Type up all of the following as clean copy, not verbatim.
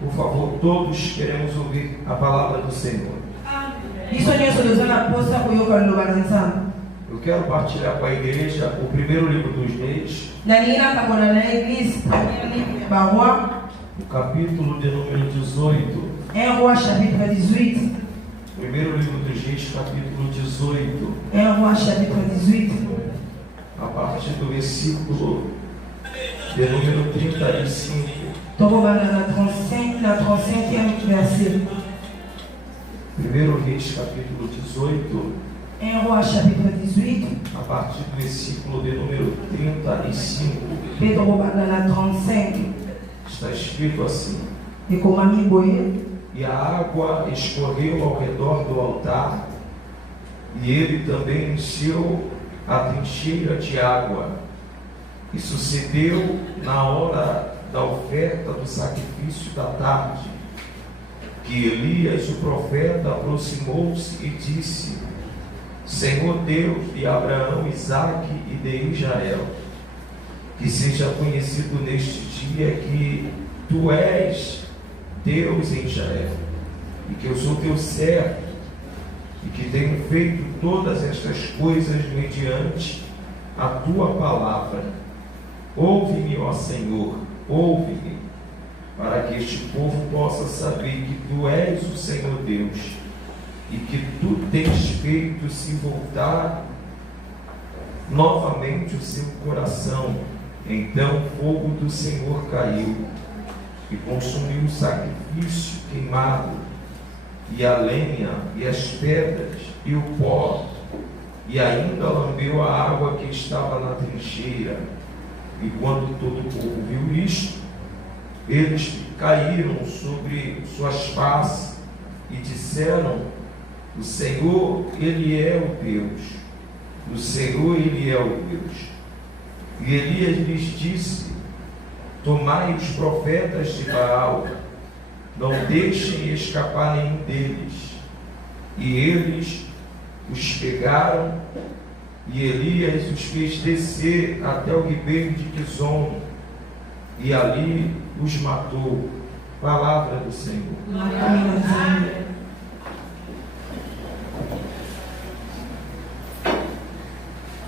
Por favor, todos queremos ouvir a palavra do Senhor. Eu quero partilhar com a igreja o primeiro livro dos Reis, o capítulo de número 18. Primeiro livro dos Reis, capítulo 18. A partir do versículo de número 35. Primeiro Reis, capítulo 18. A partir do versículo de número 35. Está escrito assim: e a água escorreu ao redor do altar, e ele também encheu a trincheira de água. E sucedeu na hora da oferta do sacrifício da tarde, que Elias, o profeta, aproximou-se e disse: Senhor Deus de Abraão, Isaque e de Israel, que seja conhecido neste dia que tu és Deus em Israel, e que eu sou teu servo, e que tenho feito todas estas coisas mediante a tua palavra. Ouve-me, ó Senhor, ouve-me, para que este povo possa saber que tu és o Senhor Deus, e que tu tens feito se voltar novamente o seu coração. Então o fogo do Senhor caiu e consumiu o sacrifício queimado, e a lenha, e as pedras, e o pó, e ainda lambeu a água que estava na trincheira. E quando todo o povo viu isto, eles caíram sobre suas faces e disseram: o Senhor, Ele é o Deus. O Senhor, Ele é o Deus. E Elias lhes disse: tomai os profetas de Baal, não deixem escapar nenhum deles. E eles os pegaram, e Elias os fez descer até o ribeiro de Quizon, e ali os matou. Palavra do Senhor.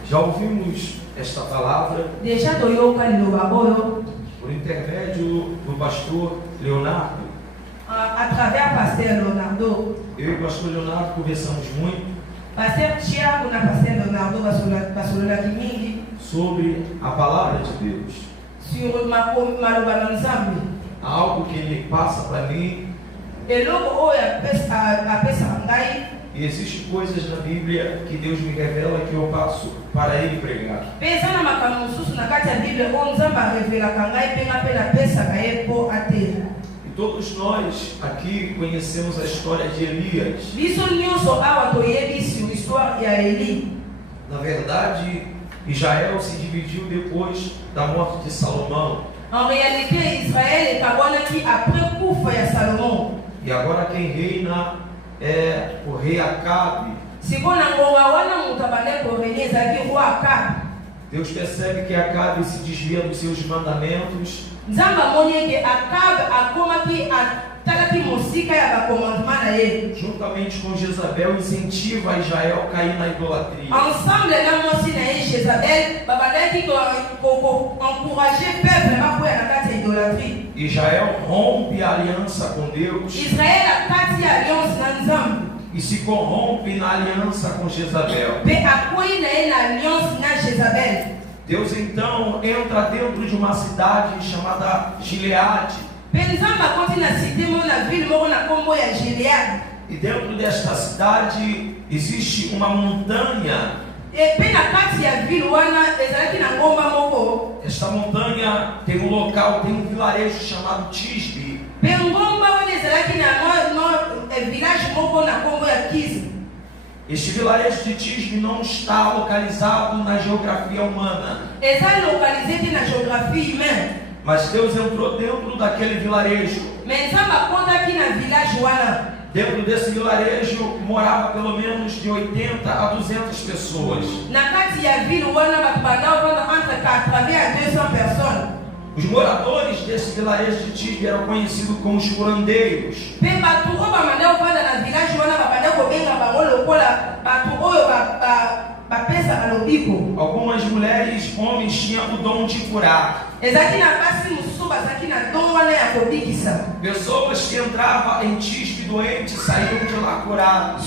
Já ouvimos esta palavra por intermédio do pastor Leonardo. Eu e o pastor Leonardo conversamos muito sobre a palavra de Deus, algo que ele passa para mim. E existem coisas na Bíblia que Deus me revela que eu passo para ele pregar. E todos nós aqui conhecemos a história de Elias. Na verdade, Israel se dividiu depois da morte de Salomão. E agora quem reina é o rei Acabe. Deus percebe que Acabe se desvia dos seus mandamentos. Juntamente com Jezabel, incentiva Israel a cair na idolatria. Israel rompe a aliança com Deus e se corrompe na aliança com Jezabel. Deus então entra dentro de uma cidade chamada Gileade. E dentro desta cidade existe uma montanha. Esta montanha tem um local, tem um vilarejo chamado Tisbe. Este vilarejo de Tisbe não está localizado na geografia humana. Mas Deus entrou dentro daquele vilarejo. Dentro desse vilarejo morava pelo menos de 80 a 200 pessoas. Os moradores desse vilarejo de Tisbe eram conhecidos como os curandeiros. Algumas mulheres, homens tinham o dom de curar. Pessoas que entravam em Tisbe doentes saíam de lá curados.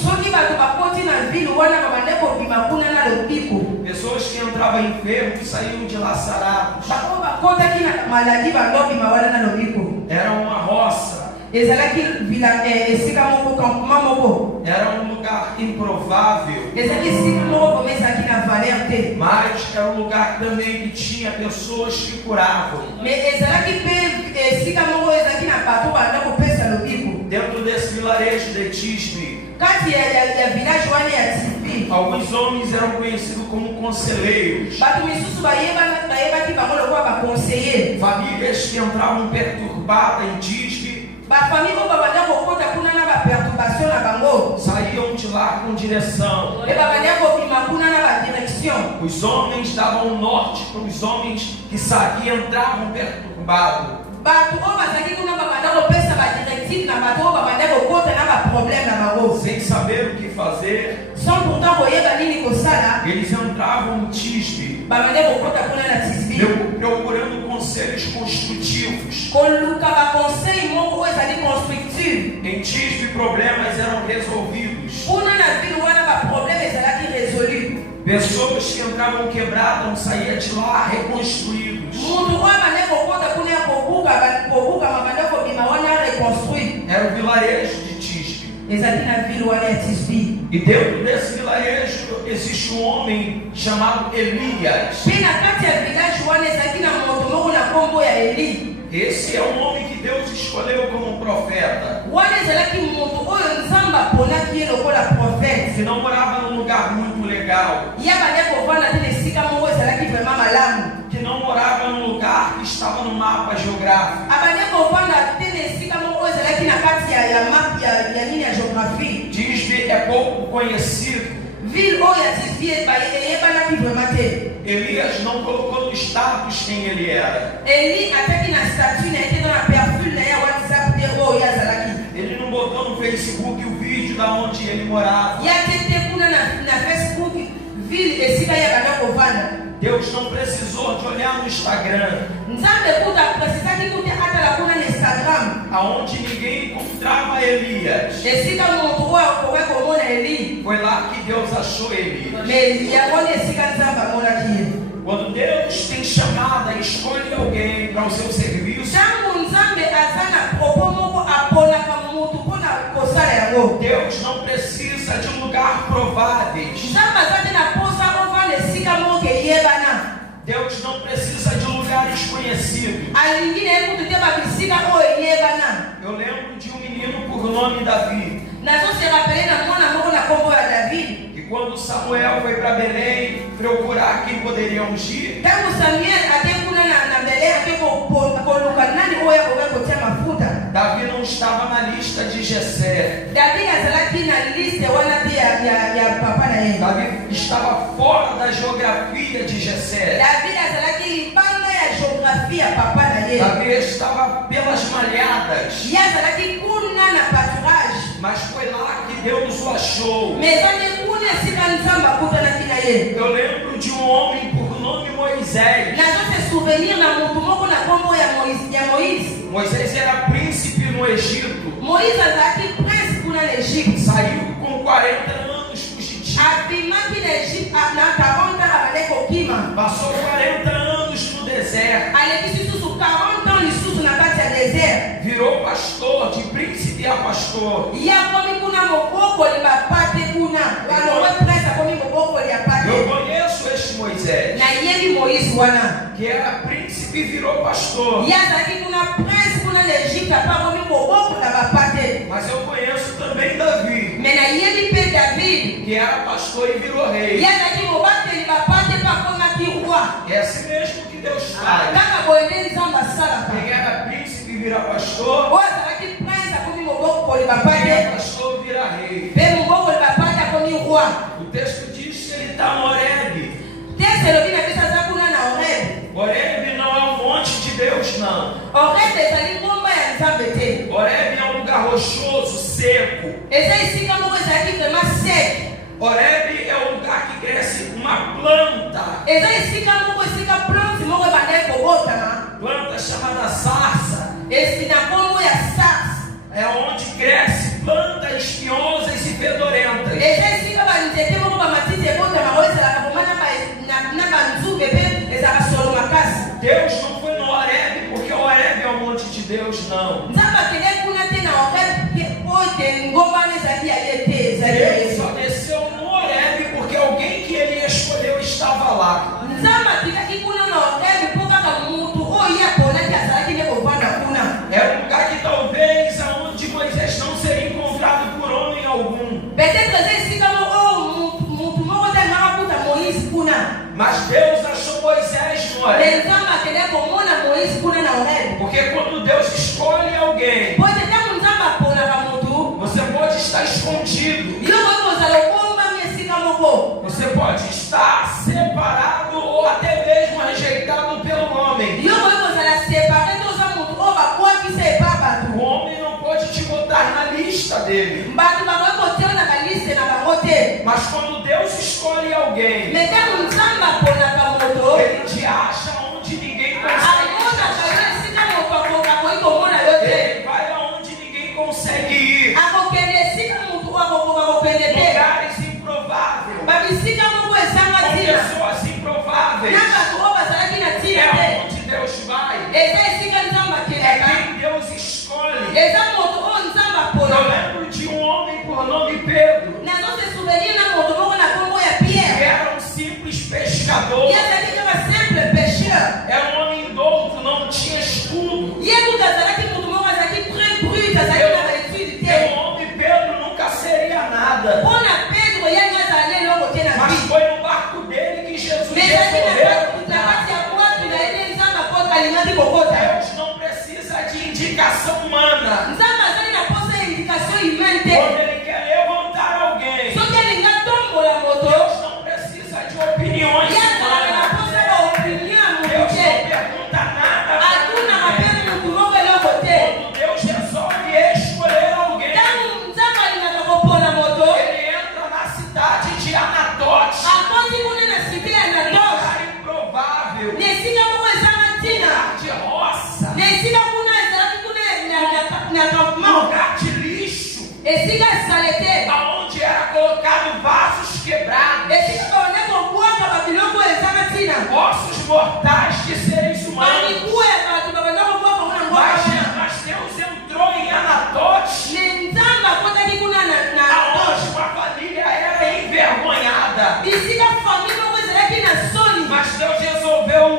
Pessoas que entravam enfermos saíam de lá sarados. Era uma roça. Era um lugar improvável, mas era um lugar também que tinha pessoas que curavam. Dentro desse vilarejo de Tisbe, alguns homens eram conhecidos como conselheiros. Famílias que entravam perturbadas em Tisbe saíam de lá com direção. Os homens davam o norte para os homens que saíam e entravam perturbados. Sem saber o que fazer, eles entravam em Tisbe procurando conselhos construtivos. Em Tisbe problemas eram resolvidos. Pessoas que entravam quebradas saíam de lá reconstruídos. Era o vilarejo de Tisbe. E dentro desse vilarejo existe um homem chamado Elias. Esse é um homem que Deus escolheu como um profeta. Que não morava num lugar muito legal. Que não morava num lugar que estava no mapa geográfico. Tisbe é pouco conhecido. Elias não colocou no status quem ele era. Ele não botou no Facebook o vídeo da onde ele morava. Deus não precisou de olhar no Instagram, aonde ninguém encontrava Elias. Foi lá que Deus achou Elias. Quando Deus tem chamada e escolhe alguém para o seu serviço, Deus não precisa de um lugar prováveis. Deus não precisa de lugares conhecidos. Eu lembro de um menino por nome Davi. E quando Samuel foi para Belém procurar quem poderia ungir, Davi não estava na lista de Jessé. Davi estava fora da geografia de Jessé. Davi estava pelas malhadas. Mas foi lá que Deus o achou. Eu lembro de um homem por nome Moisés. Moisés era príncipe no Egito. Saiu com 40 anos fugitivo. Passou 40 anos no deserto. Virou pastor, de príncipe a pastor. Eu conheço este Moisés, que era príncipe e virou pastor. Mas eu conheço também Davi, que era pastor e virou rei. É assim mesmo que Deus faz. Quem era príncipe vira pastor, quem é pastor vira rei. O texto diz que ele está no Horebe. Horebe não é um monte de Deus não. Horeb ezali ngomba ya Nzambe te. Horeb é um lugar rochoso, seco. Eza esika moko ezalaki vraiment sec. Horeb é um lugar que cresce uma planta. Eza esika moko esika plante moko ebandaki kobotama. Planta chamada sarça. Esi na nkombo ya sarse. É onde cresce plantas espinhosas e fedorentas. Eza esika banzete moko bamatiti ebotama oyo ezalaka komana na banzube mpe ezalaka solo makasi. Deus não foi no Horeb porque o Horeb é o monte de Deus, não. Nzambe akendeki kuna te na Horeb oyo te ngomba wana ezali ya ye te, ezali ya Ele ye. só desceu no Horeb porque alguém que ele escolheu estava lá. Nzambe akendaki kuna na Horeb mpo kaka mutu oyo ye aponaki azalaki nde kovanda kuna. Era um lugar que talvez aonde Moisés não seria encontrado por homem algum. Peut-être eza esika moko oyo mutu moko te ngaka kuta Moïse kuna. Mas Deus achou Moisés no Horeb. Nzambe akendeki komona Moïse kuna na Horeb. Porque quando Deus escolhe alguém, Po ete ntango Nzambe aponaka mutu, você pode estar escondido. biloko oyo kozala okombami esika moko. Você pode estar separado ou até mesmo rejeitado pelo homem. Biloko oyo kozala separe te oza mutu oyo babwakisa epa bato. O homem não pode te botar na lista dele. Bato bakoki kotia na baliste na bango te. Mas quando Deus escolhe alguém, Me ntango Nzambe aponaka moto, ele te acha onde ninguém consegue. amonaka yo esika moto akoki komona yo te. Ele vai aonde ninguém consegue ir. Akokende esika moto oyo akokoka kokende te. Lugares improváveis. Babisika moko ezanga Com ntina. pessoas improváveis. Na bato oyo bazalaki na ntina te. É onde Deus vai. Eza esika Nzambe É akendaka. quem Deus escolhe. Eza moto oyo Nzambe Eu aponaka. lembro de um homem por nome Pedro, Nazo se souvenir na moto moko na nkombo ya que Pierre. era um simples pescador. Ye azalaki kaka simple pêcheur. Era um homem indouto, não tinha escudo. Ye kuta azalaki moto moko azalaki très brut, azalaki na baetude te. Meu homem Pedro nunca seria nada. Mpona Pedro ye nga azala eloko te na Mas vie. foi no barco dele que Jesus Me ezalaki resolveu. na kati ya bwato na ye nde Nzambe alingaki kokota. Deus não precisa de indicação humana. Nzambe azali na posa ya indication humaine te. Quando ele quer levantar alguém, Soki alinga tombola moto, Deus não precisa de opiniões ye azalaka na humanas. posa ya baopinion ya moto Deus te. não pergunta nada para Atunaka ninguém. mpe motu moko eloko te. Quando Deus resolve escolher alguém, Ntango Nzambe alingaka kopona moto, ele entra na cidade de Anatote, akoti kuna na site ya Anatole. lugar improvável, Na esika moko ezanga ntina. de roça, Na esika kuna ezalaki kuna na campement. lugar de lixo, Esika esale te. aonde era colocado vasos quebrados, Esika baone kobwaka babiloko ezanga ntina. ossos mortais de seres humanos. Balikuwa ya bato babanda kobwaka kuna ngwaka wana. Mas Deus entrou em Anatote, Ne Nzambe akotaki kuna na aonde uma família era envergonhada. bisika famille moko ezalaki na soni. Mas Deus resolveu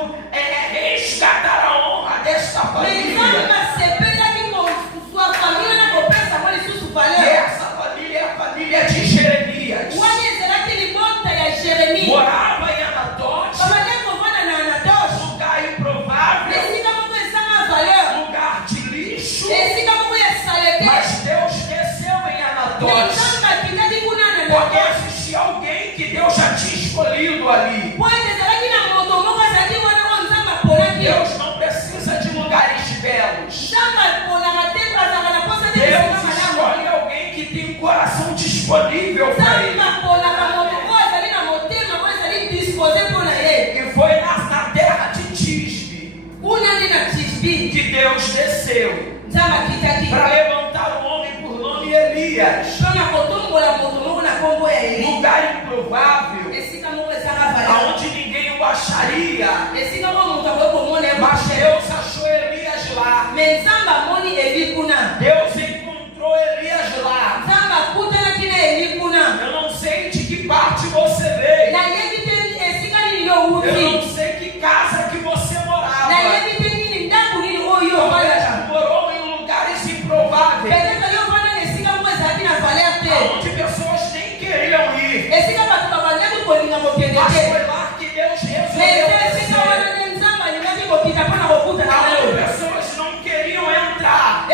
resgatar a honra desta Me família. Nzambe asepelaki kozwa famille wana kopesa ngo lisusu E valeur. essa família é a família de Jeremias. Wana ezalaki libota ya Jeremie. Morava em Anatote, Babandaki kovanda na Anatole. lugar improvável, Esika moko ezanga valeur. lugar de lixo. Esika moko ya sale te. Mas Deus desceu em Me Anatote, Nzambe akendaki kuna na porque Anatole. existia alguém que Deus já tinha escolhido ali. Po ete ezalaki na moto moko azalaki wana oyo Nzambe aponaki. Deus não precisa de lugares belos. Nzambe aponaka te azalaka na posa te Deus ezanga malamu. escolhe alguém que tem um coração disponível para Nzambe ele. aponaka moto oyo azali na motema oyo ezali dispose mpo na ye. E foi na terra de Tisbe Kuna nde na Tisbi. que Deus desceu Nzambe akitaki. para levantar um homem por nome Elias. Mpona kotombola moto moko na nkombo ya Eli. Lugar improvável, Esika moko ezanga valeur. aonde ninguém o acharia. Esika moko moto akoki komona ye Mas moko. Deus achou Elias lá. Me Nzambe amoni Eli kuna. Deus encontrou Elias lá. Nzambe akutanaki na Eli kuna. Eu não sei de que parte você veio. Nayebi te esika nini yo Eu não wuti. sei que casa que você morava. Nayebi te nini ndako nini oyo Talvez ovandaka. morou em lugares improváveis, Peut-être yo ovanda na esika moko ezalaki na valeur te. onde pessoas nem queriam ir. Esika bato babandaki kolinga kokende Mas te. foi lá que Deus Me resolveu ete esika wana descer. nde Nzambe alingaki kokita mpona kokutana Aonde nayo. pessoas não queriam entrar.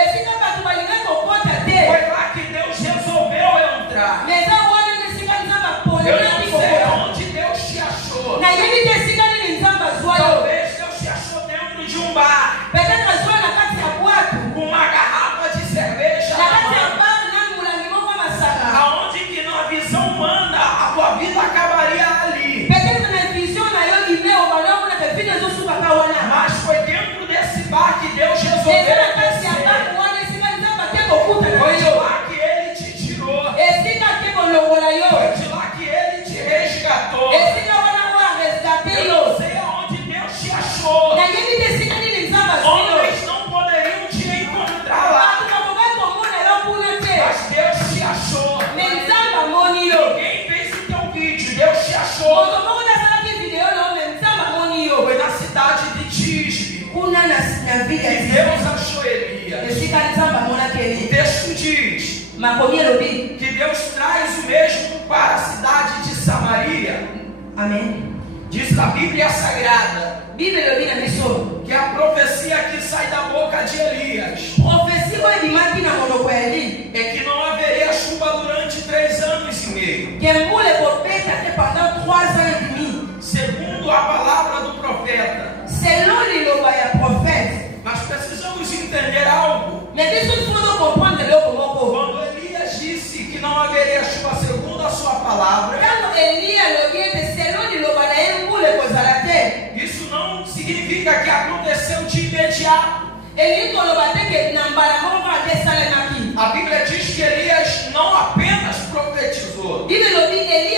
makomi elobi. que Deus traz o mesmo para a cidade de Samaria. Amen. Diz a Bíblia Sagrada Bible elobi na biso. que a profecia que sai da boca de Elias Profesi oyo ebimaki na monoko ya Eli. é que não haveria chuva durante 3 anos e meio. Ke mbula ekobeta te pendant 3 ans et demi. Segundo a palavra do profeta. Selon liloba ya prophète. Nós precisamos entender algo. Mais biso tozo comprendre eloko moko. Quando Elias disse que não haveria chuva segundo a sua palavra, Tanto Eli alobi ete selon liloba na ye mbula ekozala te. isso não significa que aconteceu de imediato. Eli koloba te ke na mbala moko kaka te esalemaki. A Bíblia diz que Elias não apenas profetizou, Bible elobi Eli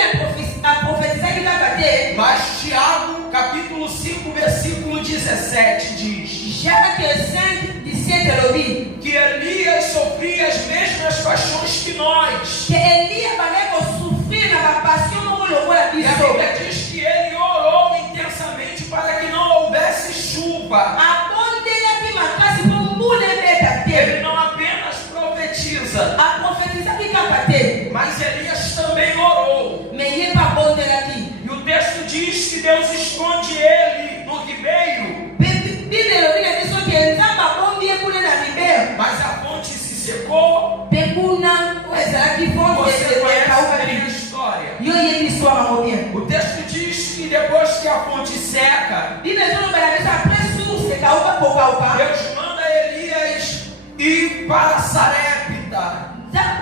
aprofetizaki kaka te. mas Tiago, capítulo 5, versículo 17 diz Jacques 5, 17 elobi. que Elias sofria as mesmas paixões que nós. Que Eli abandaki kosufrir na bapassion moko lokola E a biso. Bíblia diz que ele orou intensamente para que não houvesse chuva. Abondelaki makasi mpo mbula ebeta Ele te. não apenas profetiza, Aprofetizaki kaka te. mas Elias também orou. Me ye mpe abondelaki. E o texto diz que Deus esconde ele no ribeiro, Bible elobi na biso ke nzambe abombi ye kuna na ribeiro. mas a fonte se secou. Mpe kuna oyo ezalaki fonte Você conhece bem a ekawukaki. história. Yo yebi histoire yango bien. O texto diz que depois que a fonte seca, Bible ezoloba na biso apres source ekawuka kokawuka. Deus manda Elias ir para Sarepta.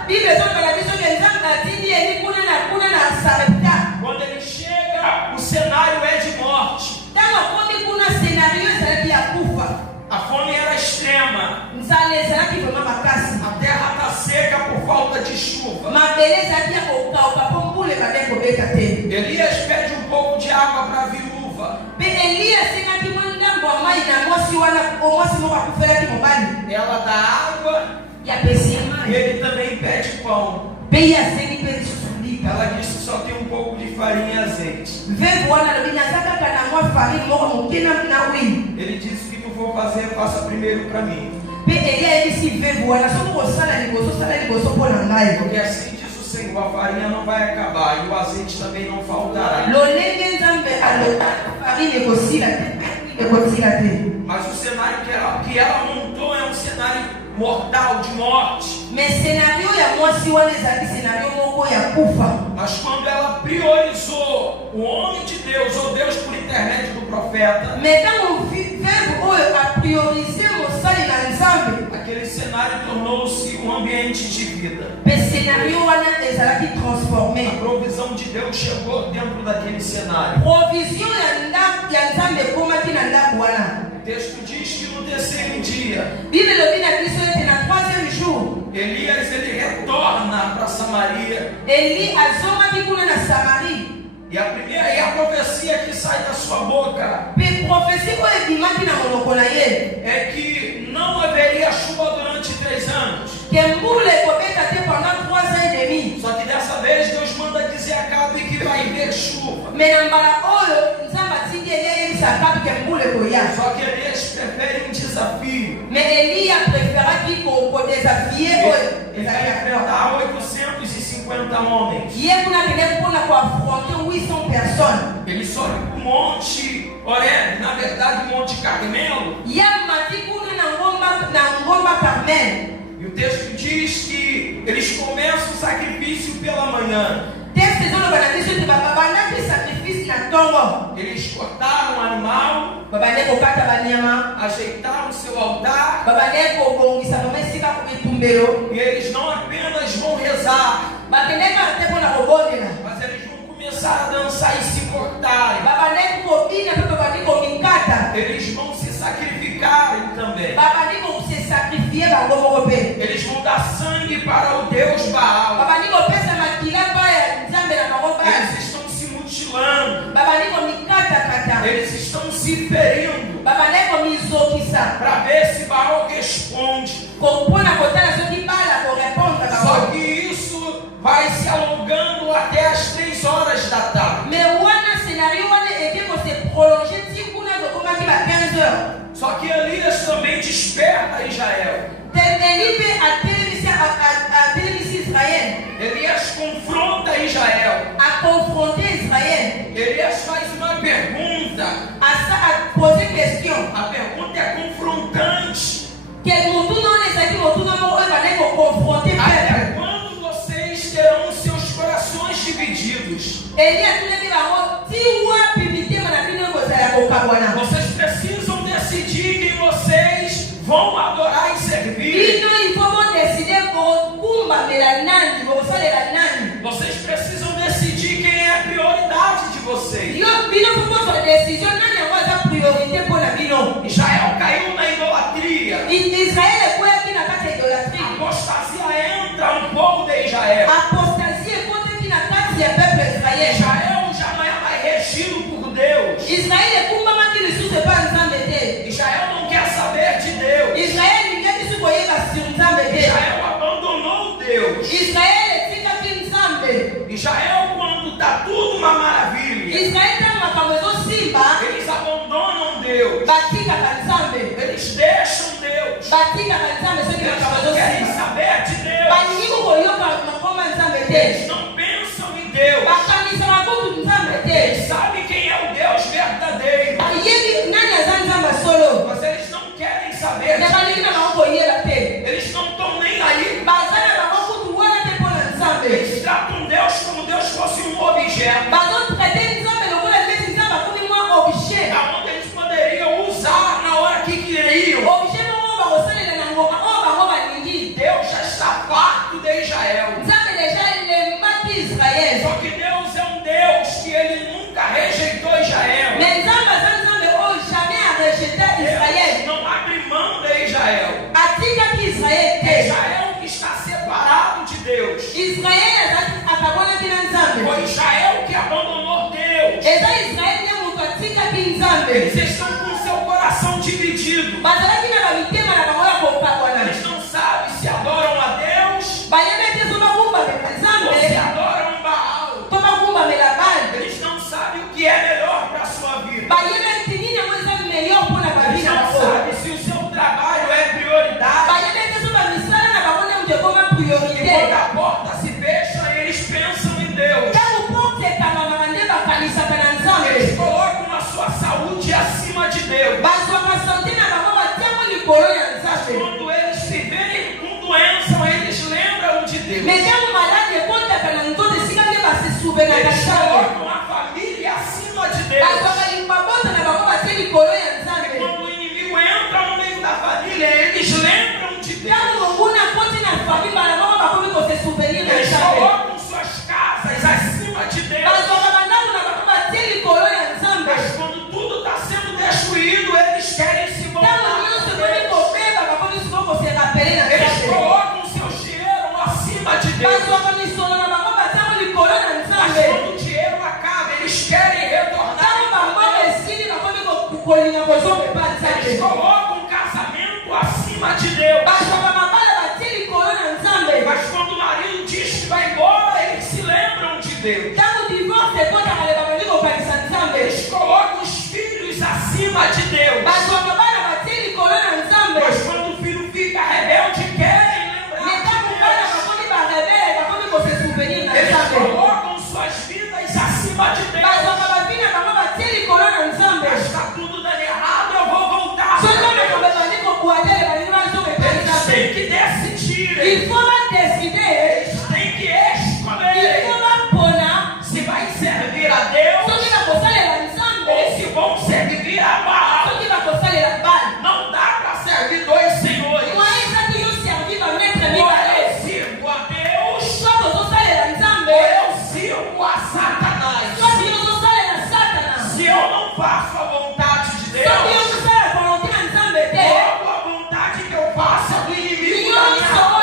Bible ezoloba na biso ke nzambe atindi Eli kuna na Sarepta. Quando ele chega, o cenário é de morte. Ntango akomi kuna senario ezalaki ya kufa. A fome era extrema. Nzala ezalaki vraimen makasi. A terra está seca por falta de chuva. Mabele ezalaki ya kokawuka mpo mbula ebandaki kobeta te. Elias pede um pouco de água para a viúva. Mpe Eli asengaki mwa ndambo ya mai na mwasi wana mwasi moko akufelaki mobali. Ela dá água Ye apesi ye e mai. ele também pede pão. Mpe ye asengi mpe lisusu lika. Ela disse só tem um pouco de farinha e azeite. Mvevu wana alobi naza kaka na mwa farine moko moke na wini. Ele disse: o que tu for fazer, faça primeiro para mim. Mpe Eli ayebisi mvevu wana soki okosala liboso mpo na ngai. Porque assim diz o Senhor: a farinha não vai acabar e o azeite também não faltará. Lolenge nzambe aloba farine ekosila te ekosila te. Mas o cenário que ela montou é um cenário mortal, de morte. Me senario ya mwasi wana ezalaki senario moko ya kufa. Mas quando ela priorizou o homem de Deus, ou Deus por intermédio do profeta, Me ntango mvevu oyo apriorise mosali na nzambe, aquele cenário tornou-se um ambiente de vida. mpe senario wana ezalaki A transforme. provisão de Deus chegou dentro daquele cenário. Provision ya nzambe ekomaki na ndako wana. O texto diz que no terceiro dia, Bible elobi na biso ete na 3e jour, Elias ele retorna para Samaria. Eli azongaki kuna na Samari. E a profecia que sai da sua boca Mpe profesi oyo ebimaki na monoko na ye, é que não haveria chuva durante 3 anos. ke mbula ekobeta te pendant 3 ans et demi. Só que dessa vez Deus manda dizer a Acabe que vai haver chuva. Me na mbala oyo nzambe atindi Eli ayebisa akabi ke mbula ekoya. Só que Elias prefere um desafio. Me Eli apreferaki kodesafie oyo Ele vai ezalaki ya enfrentar 850 homens. ye kuna akende mpona koafronte 800 personnes. Ele sobe para o monte Horebe, na verdade Monte Carmelo. Ye amati kuna na ngomba Carmel. E o texto diz que eles começam o sacrifício pela manhã. Texte ezoloba na biso ete babandaki sacrifice na ntongo. Eles cortaram o animal, Babandaki kokata banyama, ajeitaram o seu altar. babandaki kobongisa mama esika komitumbelo. E eles não apenas vão rezar, Bakendeki kaka te mpona kobondela. mas eles vão começar a dançar e se cortarem. Babandaki kobina mpe babandi komikata. Eles vão se sacrificarem também. Babandi kose sacrifie bango moko mpe. Eles vão dar sangue para o Deus Baal. Babandi kopesa makila mpa ya nzambe na bango Eles basi. estão se mutilando. Babandi komikatakata. Eles estão se ferindo Babandi komizokisa. para ver se Baal responde. Mpona kotala soki bala korepondre Só bango. que isso vai se alongando até as 3 horas da tarde. Me wana senario wana eke kose prolonge ti kuna tokomaki ba 15 heures. Só que Elias também desperta Israel. Eli mpe atelemisi Vocês precisam decidir quem vocês vão adorar e servir. Vocês precisam decidir quem é a prioridade de vocês. Israel caiu na idolatria. A apostasia entra no povo de Israel. Israel já não é mais regido por Deus. Israel não quer saber de Deus. Israel abandonou Deus. Israel, quando está tudo uma maravilha, eles abandonam Deus. Eles deixam Deus. Eles não querem saber de Deus. Eles não pensam em Deus. Eles sabem quem é o Deus verdadeiro. Mas eles não querem saber de Deus. Eles não estão nem aí. Eles tratam Deus como Deus fosse um objeto. Aonde eles poderiam usar na hora que queriam. Deus já está farto de Israel. Só que Deus é um Deus que ele nunca rejeitou Israel. Deus não abre mão de Israel. Israel que está separado de Deus. Foi Israel que abandonou Deus. Eles estão com seu coração dividido. Eles não sabem se adoram a Deus ou se adoram Baal. Eles não sabem o que é melhor para a sua vida. Eles não sabem se o seu trabalho é prioridade. E quando a porta se fecha, eles pensam em Deus. Eles colocam a sua saúde acima de Deus. Quando eles se verem com doença, eles lembram de Deus. Eles colocam a família acima de Deus. Quando o inimigo entra no meio da família, eles lembram de Deus. Eles colocam suas casas acima de Deus. Mas quando tudo está sendo destruído, eles querem se voltar. Eles colocam seu dinheiro acima de Deus. Mas quando o dinheiro acaba, eles querem retornar. Eles colocam o casamento acima de Deus. Mas quando o marido diz que vai embora, eles se lembram de Deus. Eles colocam os filhos acima de Deus. Mas quando o filho fica rebelde, querem lembrar de Deus. Eles colocam suas vidas acima de Deus. Mas está tudo dando errado, eu vou voltar para Deus. Eles têm que decidir. Eles têm que escolher se vai servir a Deus ou se vão servir a Baal. Não dá para servir dois senhores. Ou eu sirvo a Deus ou eu sirvo a Satanás. Se eu não faço a vontade de Deus, logo a vontade que eu faço é do inimigo da minha alma.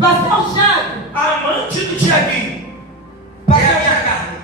Pastor Jean, a amante do Tiaguinho, é a minha carne.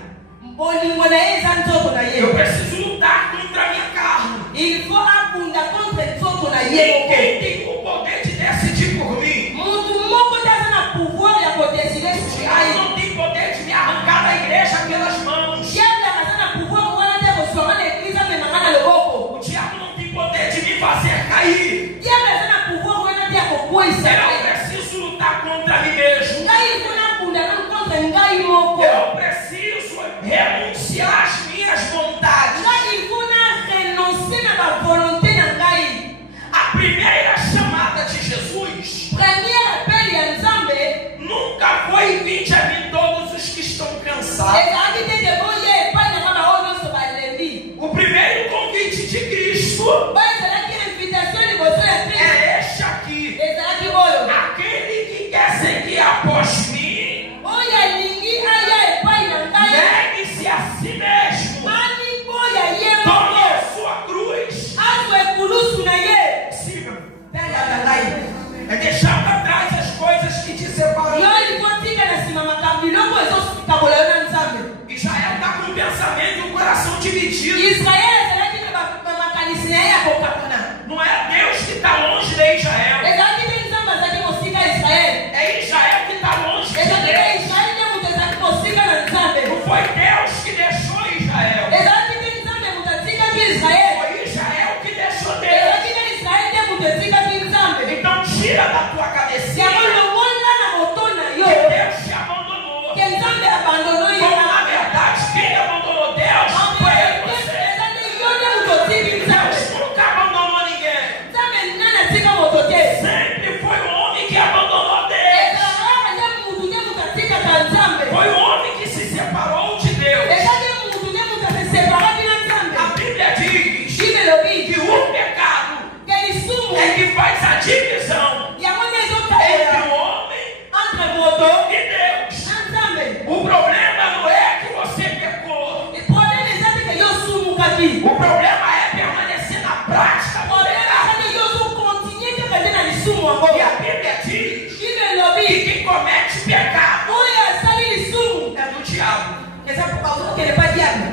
Eu preciso lutar contra a minha carne. Il faut abunda contre nzoto na E ye. quem tem o poder de decidir por mim? Mutu moko taza na pouvoir ya kodeside sur Tiago ai. não tem poder de me arrancar da igreja pelas mãos. Diable taza na pouvoir wana te kosoma na église me mangana loboko. O diabo não tem poder de me fazer cair. Diable taza na pouvoir wana te kokwisa. Eu preciso lutar contra mim mesmo. Ngai funa abunda na contre ngai moko. Eu preciso renunciar às minhas vontades. Ngai funa renoncer na ba volonté na ngai. A primeira chamada de Jesus Première appel ya Nzambe. nunca foi vinde a mim todos os que estão cansados. Ezalaki te de boye epai na kaba oyo nyonso balembi. O primeiro convite de Cristo Oyo ezalaki invitation liboso ya Kristo. é este aqui. Ezalaki oyo. Aquele que quer seguir após mim, Oyo alingi aya epai na ngai. negue-se a si mesmo. Mani boya ye Tome moko. a sua cruz. Azo ekulusu na ye. Siga-me. Tala na ngai. É deixar para trás as coisas que te separam. Yo ilipotika na nsima makambo biloko ezosikabola yo na Nzambe. Israel está com o pensamento e o coração dividido. Israel ezalaki na bamakanisi na ye ya kokabona. Não é Deus que está longe de Israel. Ezalaki te Nzambe azalaki kosika Israel. É Israel que está longe de Ezalaki te Deus. Israel te moto ezalaki kosika na Nzambe. Não foi Deus que deixou Israel. Ezalaki te Nzambe moto atikaki Israel. Foi Israel que deixou Deus. Ezalaki te Israel te moto atikaki Nzambe. Então tira da tua cabecinha Yango longola na moto na yo. que Deus te abandonou. Que Nzambe abandonou yo. Como na verdade quem abandonou Deus foi você. Ezalaki yo te moto atiki Nzambe. Deus nunca abandonou ninguém. Nzambe nani atika moto te. Sempre foi o homem que abandonou Deus. Ezalaka te moto te moto atikaka Nzambe. Foi o homem que se separou de Deus. Ezalaki moto te moto aseseparaki na Nzambe. A Bíblia diz Bible lobi. que o pecado Que lisumu. é que faz a divisão Yango ne entre ezokaela. o homem Entre moto e Deus. na Nzambe. O problema não é que você pecou. Le problème ezali ke yo sumukaki. O problema é permanecer na prática do Problème pecado. ezali yo ozokontinue kaka nde na lisumu yango. E a Bíblia diz Bible que lobi. quem comete pecado Oyo asali lisumu. é do diabo. Eza ozokende pa diable.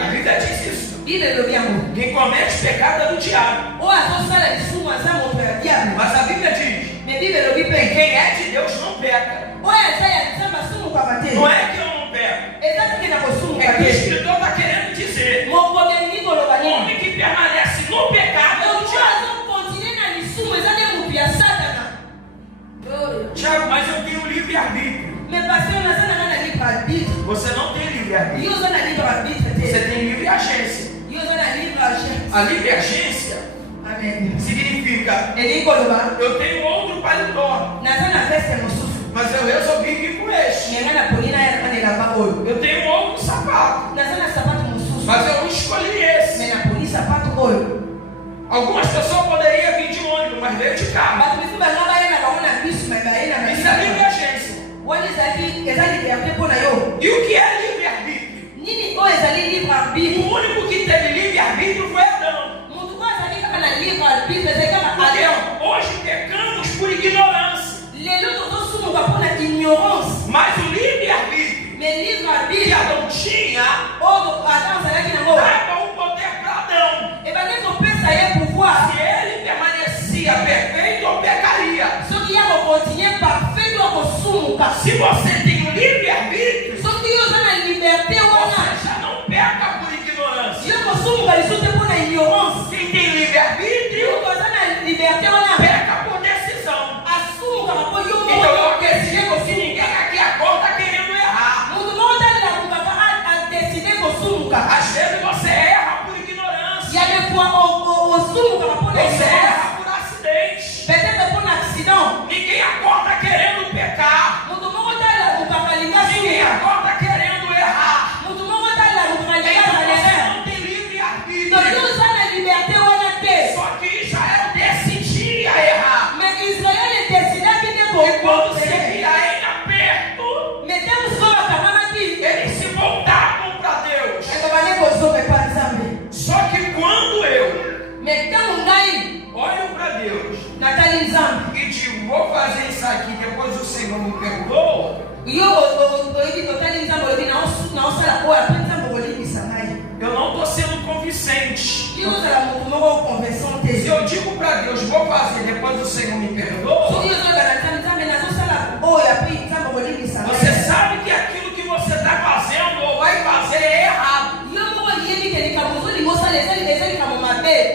A Bíblia diz isso. Bible lobi yango. Quem comete pecado é do diabo. Oyo azosala lisumu aza moto ya diable. Mas a Bíblia diz Me Bible lobi que pe. quem é de Deus não peca. Oyo aza ya Nzambe asumukaka te. Não é que eu não peco. Eza teke na É kosumuka que o te. escritor está querendo dizer: Mokomi alingi koloba o nini? homem que permanece no pecado é do Oyo diabo. azokontinue na lisumu eza nde motu ya Satana. Tiago, mas eu tenho livre-arbítrio. Me pasteur naza na nga na libre arbitre. Você não tem livre-arbítrio. Yo oza na libre arbitre te. Você tem livre agência. Yo oza na libre agence. A livre agência Amen. significa: Elingi koloba eu tenho outro paletó, naza na veste mosusu. mas eu resolvi vir com este. Me nga na poli na elaka na elamba oyo. Eu tenho outro sapato, Naza na sapato mosusu. mas eu escolhi Me esse. na poli sapato oyo. Algumas pessoas poderiam vir de ônibus, mas veio de carro. Bato biso banga baye na bango na biso me baye na Isso é livre agência. wana ezali eza liberté mpo na yo. E o que é livre-arbítrio? Nini oyo ezali libre arbitre? O único que teve livre-arbítrio foi Adão. Motu oyo azali kaka na libre arbitre ezali kaka Porque Adam. hoje pecamos por ignorância. Lelo tozosumuka mpo na ignorance. Mas o livre-arbítrio Me livre que arbitre Adão tinha oyo Adam azalaki nango dava o poder para Adão. ebandi kopesa ye pouvoir. Se ele permanecia perfeito ou pecaria. Soki ya kokontinue parfait to akosumuka. Se você tem o livre-arbítrio, Soki yo oza na liberté wana você já não peca por ignorância. yo kosumuka lisusu te mpo na ignorance. Quem tem livre-arbítrio Yo oza na liberté wana peca por decisão. asumukaka mpo yo Então eu moko acredito deside que ninguém kosumuka. aqui acorda querendo errar. Motu moko talelakukaka adeside kosumuka. Às vezes você erra por ignorância. Ya de fois osumukaka mpo na Você ignorance. erra por acidente. Peut-être mpo na accident. Ninguém acorda querendo pecar. Motu moko talelakukaka linga Ninguém sumuka. acorda querendo errar. Motu moko talelakukaka linga Então você zalere. não tem livre-arbítrio. Donc yo oza na liberté wana te. Só que Israel decidia errar. Mais Israel decidaki te E quando se kokokere. via ele aperto, Mais ntango soki bakangamaki eles se voltavam para Deus. ekobandi kozonga epa Nzambe. Só que quando eu Mais ntango ngai olho para Deus natali Nzambe Eu não estou sendo convincente. Se eu digo para Deus, vou fazer, depois o Senhor me perdoa, você sabe que aquilo que você está fazendo ou vai fazer é errado.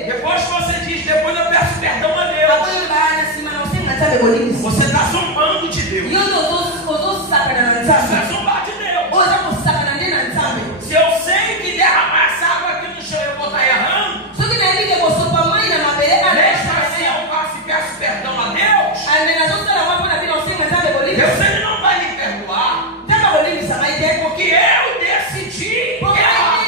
Depois você diz, depois eu peço perdão a Deus. Você está zombando de Deus. Você está zombando de Deus. Se eu sei que derramar essa água aqui no chão eu vou estar errando, mesmo assim eu faço e peço perdão a Deus, Deus ele não vai me perdoar, porque eu decidi errar.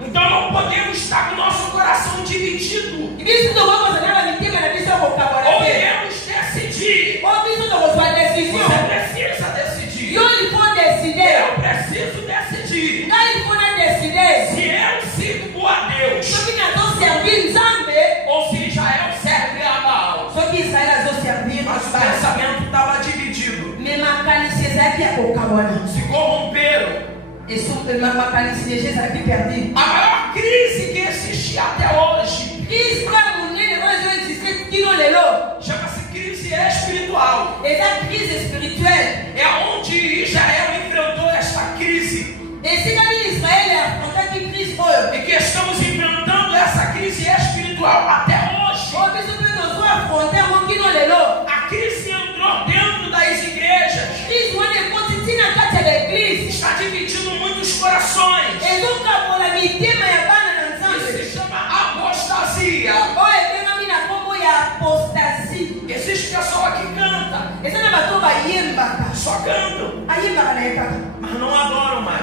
Então não podemos estar com o nosso coração dividido. Ou iremos decidir. Você precisa decidir. Eu preciso decidir. Se eu sirvo a Deus ou se Israel serve a Baal. Mas o pensamento estava dividido. Se corromperam. A maior crise que existe até hoje chama-se crise espiritual. É onde Israel enfrentou esta crise. E que estamos enfrentando essa crise espiritual até hoje. A crise entrou dentro das igrejas. Está dividindo muitos corações. Isso se chama apostasia. Existe pessoa que canta, só cantam, mas não adoram mais.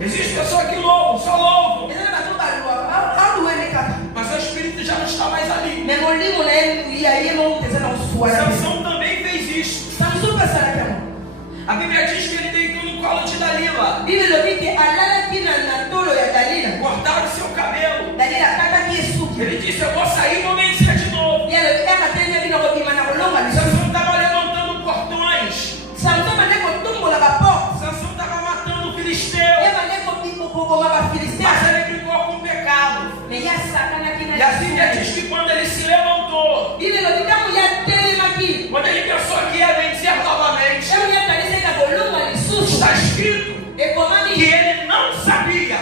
Existe pessoa que louvam, só louvam, mas o Espírito já não está mais ali. Sansão também fez isso. A Bíblia diz que ele deitou no colo de Dalila. Cortaram seu cabelo. Ele disse, eu vou sair e vou vencer de novo. Sansão estava levantando portões. Sansão estava matando o filisteu. Mas ele brincou com o pecado. E a Bíblia diz que quando ele se levantou, quando ele pensou que ia vencer novamente, está escrito que ele não sabia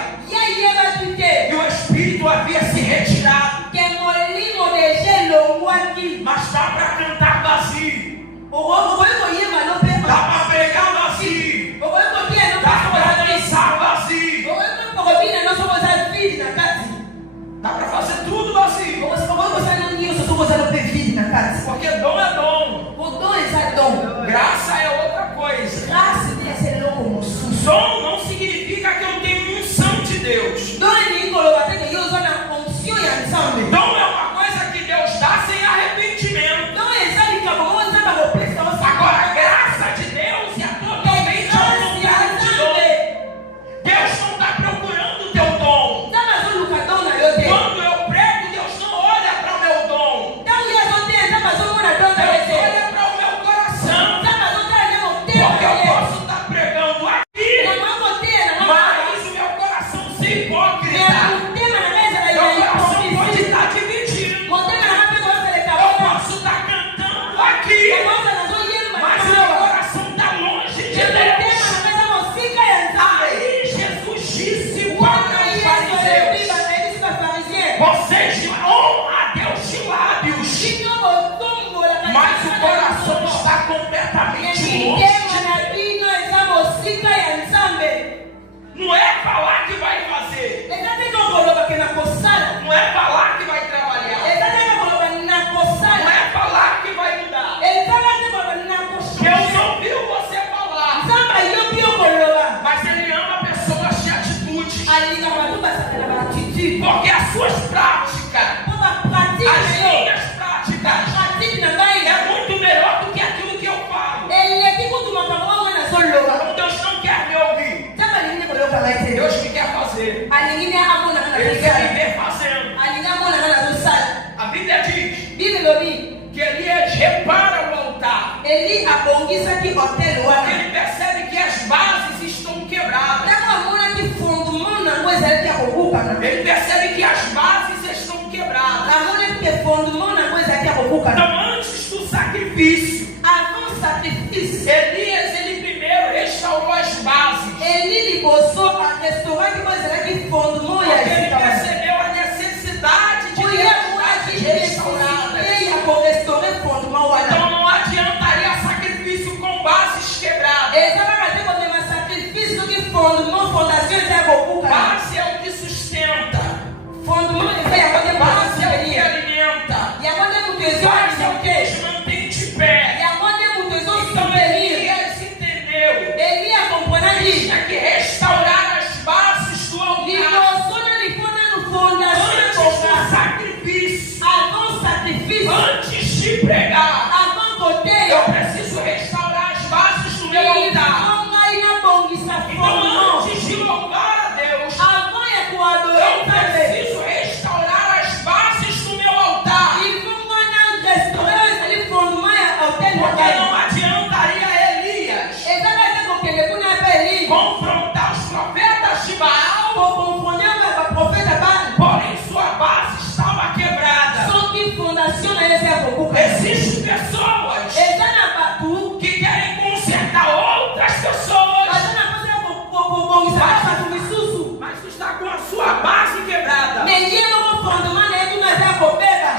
que o Espírito havia se retirado. Mas dá para cantar vazio, dá para pregar vazio, dá para dançar vazio, dá para fazer tudo vazio. Porque dom é dom, graça é outra coisa. Dom não significa que eu tenho unção de Deus. Dom é uma coisa que Deus dá sem arrependimento. Agora, Ele percebe que as bases estão quebradas. Ele percebe que as bases estão quebradas. Então, antes do sacrifício, Elias, ele primeiro restaurou as bases. Ele percebeu a necessidade de restauradas. Então não adiantaria sacrifício com bases quebradas. Base é o que sustenta. Base é o que alimenta. Base é o que te mantém de pé. Então Elias entendeu. Tinha que restaurar as bases do altar. Antes de pregar, eu preciso restaurar as bases do meu altar. Então, antes de louvar a Deus, eu preciso restaurar as bases do meu altar. Porque não adiantaria Elias confrontar os profetas de Baal, porém sua base estava quebrada. Existem pessoas que querem consertar outras pessoas, mas está com a sua base quebrada,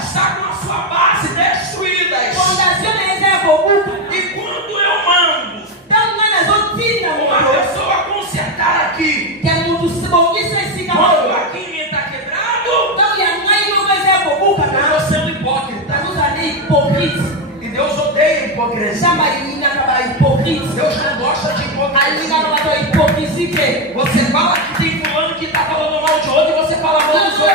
está com a sua base destruída. E quando eu mando uma pessoa consertar aqui, quando aqui em mim está quebrado, eu estou sendo hipócrita. E Deus odeia hipocrisia. Deus não gosta de hipocrisia. Você fala que tem fulano que está falando mal de outro e você fala mal dos outros.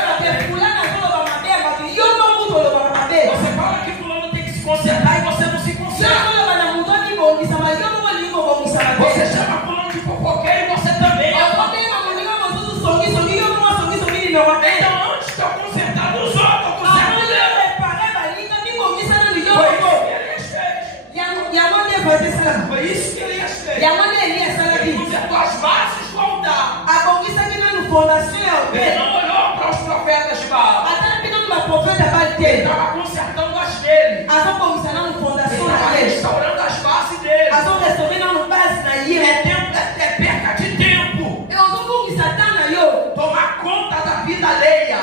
Você fala que fulano tem que se consertar e você não se conserta. Você chama fulano de fofoqueiro e você também. Então antes de eu consertar dos outros, eu conserto Deus. Foi isso que Elias fez. Ele consertou as bases do altar. Ele não olhou para os profetas de Baal. Ele estava consertando as dele. Ele estava restaurando as bases dele. É perca de tempo tomar conta da vida alheia.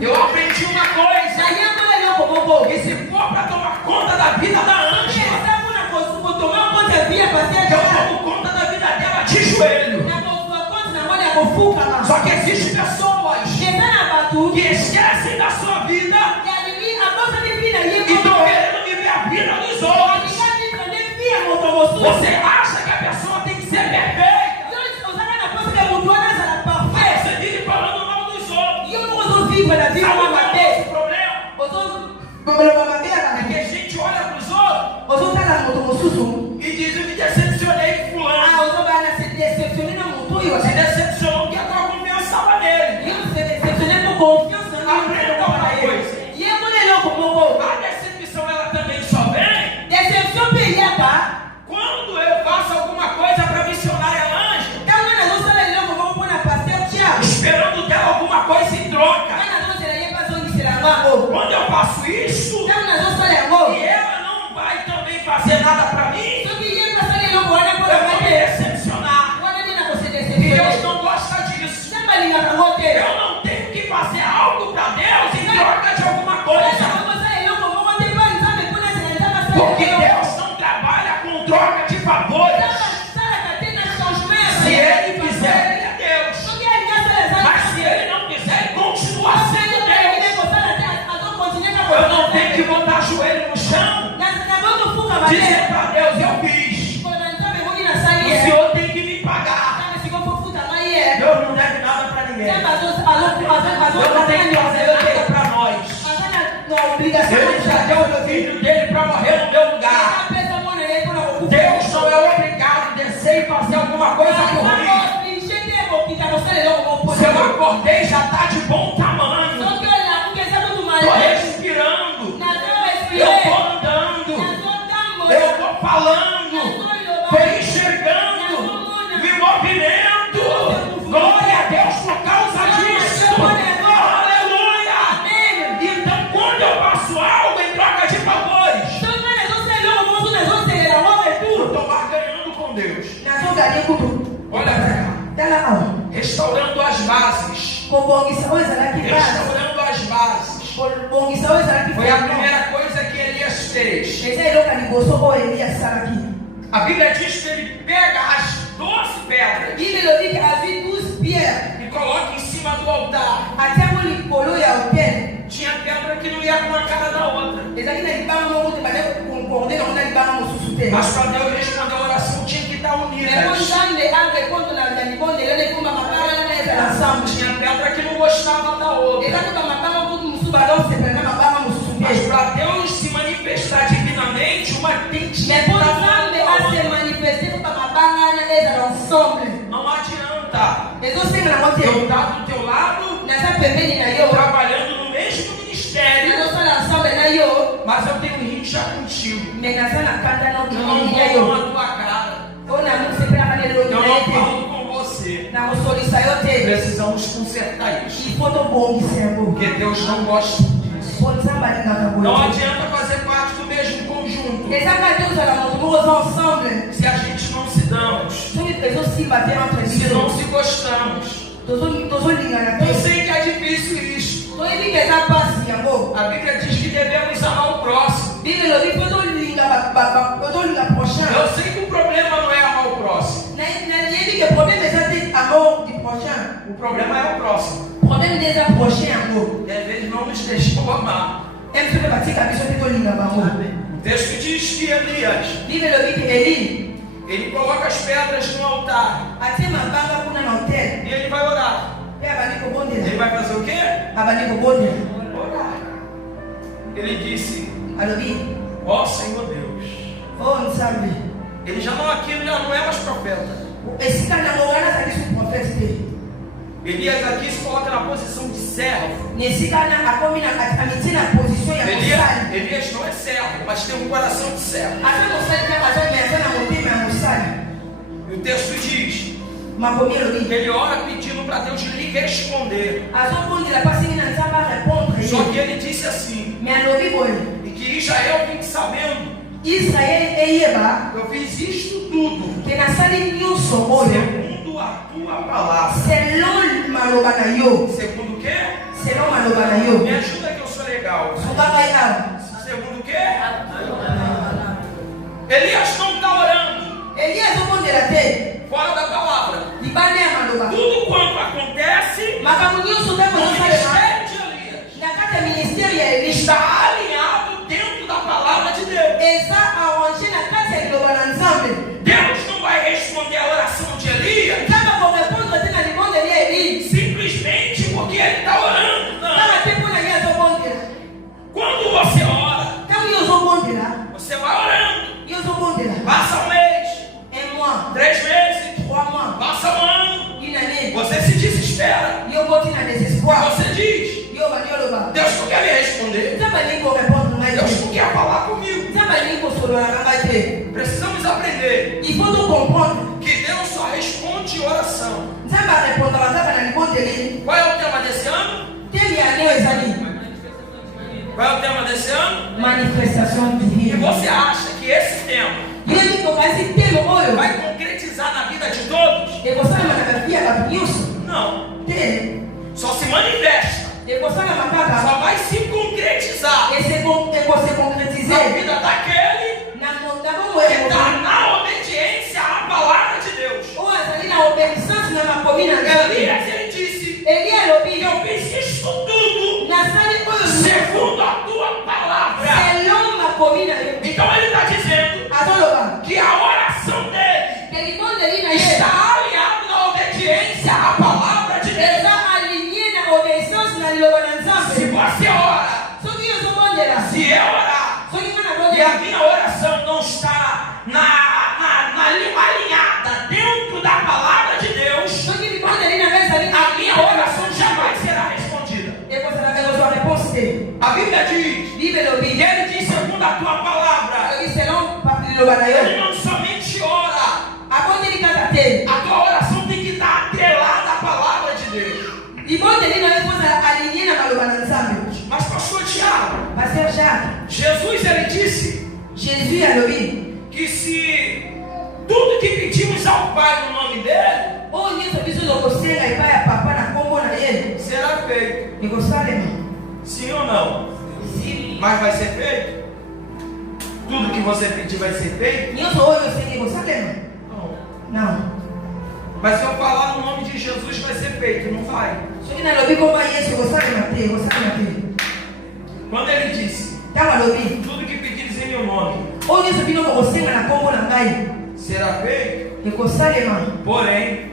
Eu aprendi uma coisa: que se for para tomar conta da vida da Ângela, eu tomo conta da vida dela de joelho. Só que existem pessoas que esquecem da sua vida e estão querendo viver a vida dos outros. Você acha que a pessoa tem que ser perfeita? Você vive falando mal dos outros. Sabe qual é o problema? É que a gente olha para os outros e diz: eu me decepcionei com fulano. Se decepcionou porque a tua confiança estava nele. Aprenda uma coisa: a decepção ela também só vem quando eu faço alguma coisa para a missionária Ângela, esperando dela alguma coisa em troca. Quando eu faço isso e ela não vai também fazer nada para mim, eu vou me decepcionar. E Deus não gosta disso. Eu não tenho que fazer algo para Deus em troca de alguma coisa. Porque Deus não trabalha com troca de favores. Se Ele quiser, Ele é Deus. Mas se Ele não quiser, Ele continua sendo Deus. Eu não tenho que botar joelho no chão, dizer para Deus: eu fiz. O Senhor tem que me pagar. Deus não deve nada para ninguém. Deus não tem que fazer nada para nós. Ele já deu o filho dele para morrer no meu lugar. Deus não é obrigado a descer e fazer alguma coisa por mim. Se eu acordei, já está de bom tamanho. Estou respirando. Eu estou andando. Eu estou Deus. nazogade kutu Olha pra cá. tala awa Restaurando as bases. kobongisa oyo ezalaki base Restaurando as bases. kobongisa oyo ezalaki Foi a primeira coisa que Elias fez. eza eloko ya liboso oyo Eliya asalaki. A Bíblia diz que ele pega as 12 pedras Bible elobi ke azwi 12 pierre e coloca em cima do altar. atiango likolo ya hotel. Tinha pedra que não ia com a cara da outra. ezalaki na libanga moko te bade konkorde nango na libanga mosusu te. Mas para Deus responder a oração tinha que estar Mais po unidas. nzambe areponde na libondelo na ekomba mabanga na ezala ensemble. Tinha pedra que não gostava da outra. eza kuta mabanga kutu mosusu balosepela na mabanga mosusu Mas te. para Deus se manifestar divinamente, uma tem que Mais po estar nzambe na outra. ase manifeste kuta mabanga na ezala ensemble. Não adianta ezosenga nango te. eu estar do teu lado, naza pembeni na yo trabalhando no mesmo ministério, nazosala ensemble na yo mas eu tenho rixa contigo. me naza na kanda na Eu não okingi na vou yo na tua cara. oyo namusepelaka nelongi Eu na não ye te falo com você. nakosolisa yo te. Precisamos consertar isso. ifo tobongisa yango Porque Deus não gosta disso. po nzambe alingaka Não boye. adianta fazer parte do mesmo conjunto ezaka te ozala moto moko oza ensemble se a gente não se damos, soki ezosimba te entre se não biso se gostamos. tozolingana Eu te sei que é difícil isso. toyebi ke eza mpasi yango. A Bíblia diz que devemos amar o próximo. bible elobi po tolinga prochain. Eu sei que o problema não é amar o próximo. nayebi ke problème eza te amour du prochain. O problema é o próximo. problème nde eza prochain yango. E às vezes não nos deixou amar. emi soki batika biso te tolinga bango. O texto diz que Elias, bible elobi ke eli ele coloca as pedras no altar atie mabanga kuna na hotel e ele vai orar. pe abandi Ele kobondela vai fazer o quê? abandi kobondela Orar. Ele disse: alobi ó Senhor Deus. o nzambe Ele já não aqui, já não é mais profeta. esika nango wana azali su prophète te. Elias aqui se coloca na posição de servo. na esika wana akomi amitie na position ya mosali. Elias não é servo, mas tem um coração de servo. aza mosali te aza me aza na motema ya mosali. E o texto diz makomi que elobi ele ora pedindo para Deus lhe responder. azobondela mpasingi na nzambe arépondre Só que ye. ele disse assim, me alobi boye e que Israel fique sabendo, israele eyeba eu fiz isto tudo ke nasali nyonso oyo segundo a tua palavra. selon maloba na yo. Segundo o quê? selon maloba na yo. Me ajuda que eu sou legal. zungaka ye awa. Segundo o quê? Elias não está orando eli azobondela te fora da palavra. libanda ya maloba. Tudo quanto acontece makambo nyonso ntango no ezosalema ministério de Elias na kati ya ministère ya eli está alinhado dentro da palavra de Deus. eza arrange na kati ya liloba na nzambe. Deus não vai responder a oração de Elias nzambe akorepondre te na libondeli ya eli simplesmente porque ele está orando. kaka Não. te mpona ye azobondela. Quando você ora, ntango yo ozobondela você vai orando. yo ozobondela Passa um mês, un mois 3 meses, 3 mois passa um ano. une année Você se desespera. yo boti na désespoir Você diz: yo bandi oloba Deus não quer me responder. nzambe alingi korepondre ngai Deus te não quer falar comigo. nzambe alingi kosolola na ngai te. Precisamos aprender il faut to comprendre que Deus só responde oração. nzambe arépondaka kaka na libondeli. Qual é o tema desse ano? teli ya leo ezali Qual é o tema desse ano? manifestation E divine. você acha que esse tema yebi kokasi telo oyo vai concretizar na vida de todos? ekosalama na bavi ya bato nyonso Não. te Só se manifesta. ekosalama kaka Só vai se concretizar ekose concrétise na vida daquele na que bomoi está na obediência à palavra de Deus. oyo azali na obéissance na makomi na nzambe. Elias, ele disse: eli alobi eu fiz isto tudo nasali oyo segundo a tua palavra. selon makomi na yo. Então ele está dizendo azoloba que a oração dele ke libondeli na ye está alinhada na obediência à palavra de Deus. eza aligné na obéissance na liloba na Se nzambe. você ora, soki yo ozobondela se eu orar, soki nga e a nabondela minha oração não está alinhada dentro da palavra de Deus, soki libondeli na ngai ezali a minha oração jamais será respondida. ekozalaka ekozwa réponse te. A Bíblia diz, bible e elobi ele diz segundo a tua palavra, alobi selon liloba na yo ele não somente ora, abondeli kaka te. a tua oração tem que estar atrelada à palavra de Deus. libondeli na yo ekozala aligné na maloba na nzambe. Mas pastor Tiago, paster jacques Jesus ele disse jésus alobi que se tudo que pedimos ao Pai no nome dele, Ou nisso biso lokosenga epai ya papa na kombo na ele. será feito. Ekosalema. Sim ou não? Sim. Mas vai ser feito? Tudo que você pedir vai ser feito? Nyonso oyo osengi ekosalema. Não. Não. Mas se eu falar no nome de Jesus vai ser feito, não vai. Soki nalobi komba Yesu ekosalema te, ekosalema te. Quando ele disse, Ntango alobi, tudo que pedires em meu nome oyo nyonso bino bokosenga na kombo na ngai, será feito, ekosalema. porém,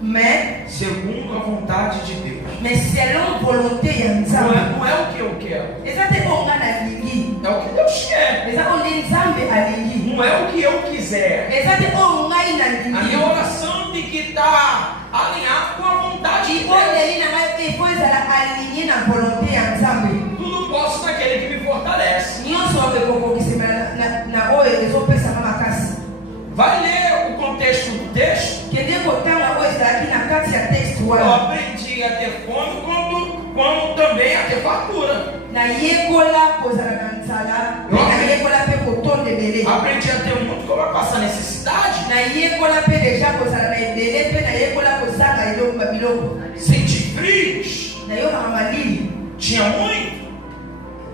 Mais segundo a vontade de Deus. selon volonté ya Nzambe. Não é o que eu quero, Eza te oyo nga nalingi. é o que Deus quer. Eza oyo nde Nzambe alingi. Não é o que eu quiser. Eza te oyo ngai A minha nalingi. oração tem que estar alinhada com a vontade de Deus. Libondeli na ngai pe efo ezala aligné na volonté ya Nzambe. Tudo posso naquele que me fortalece. Nyonso ekokokisema na oyo ezopesanga makasi. Vai ler o contexto do texto. Kende kotanga oyo ezalaki na kati ya texte Eu wana. aprendi a ter fome como também a ter fartura. Nayekola kozala na nzala, nayekola mpe kotonda ebele. Aprendi a ter muito como a passar necessidade. Nayekola mpe deja kozala na ebele, mpe nayekola kozanga biloko. Senti frios. Nayokaka malili Tinha muito.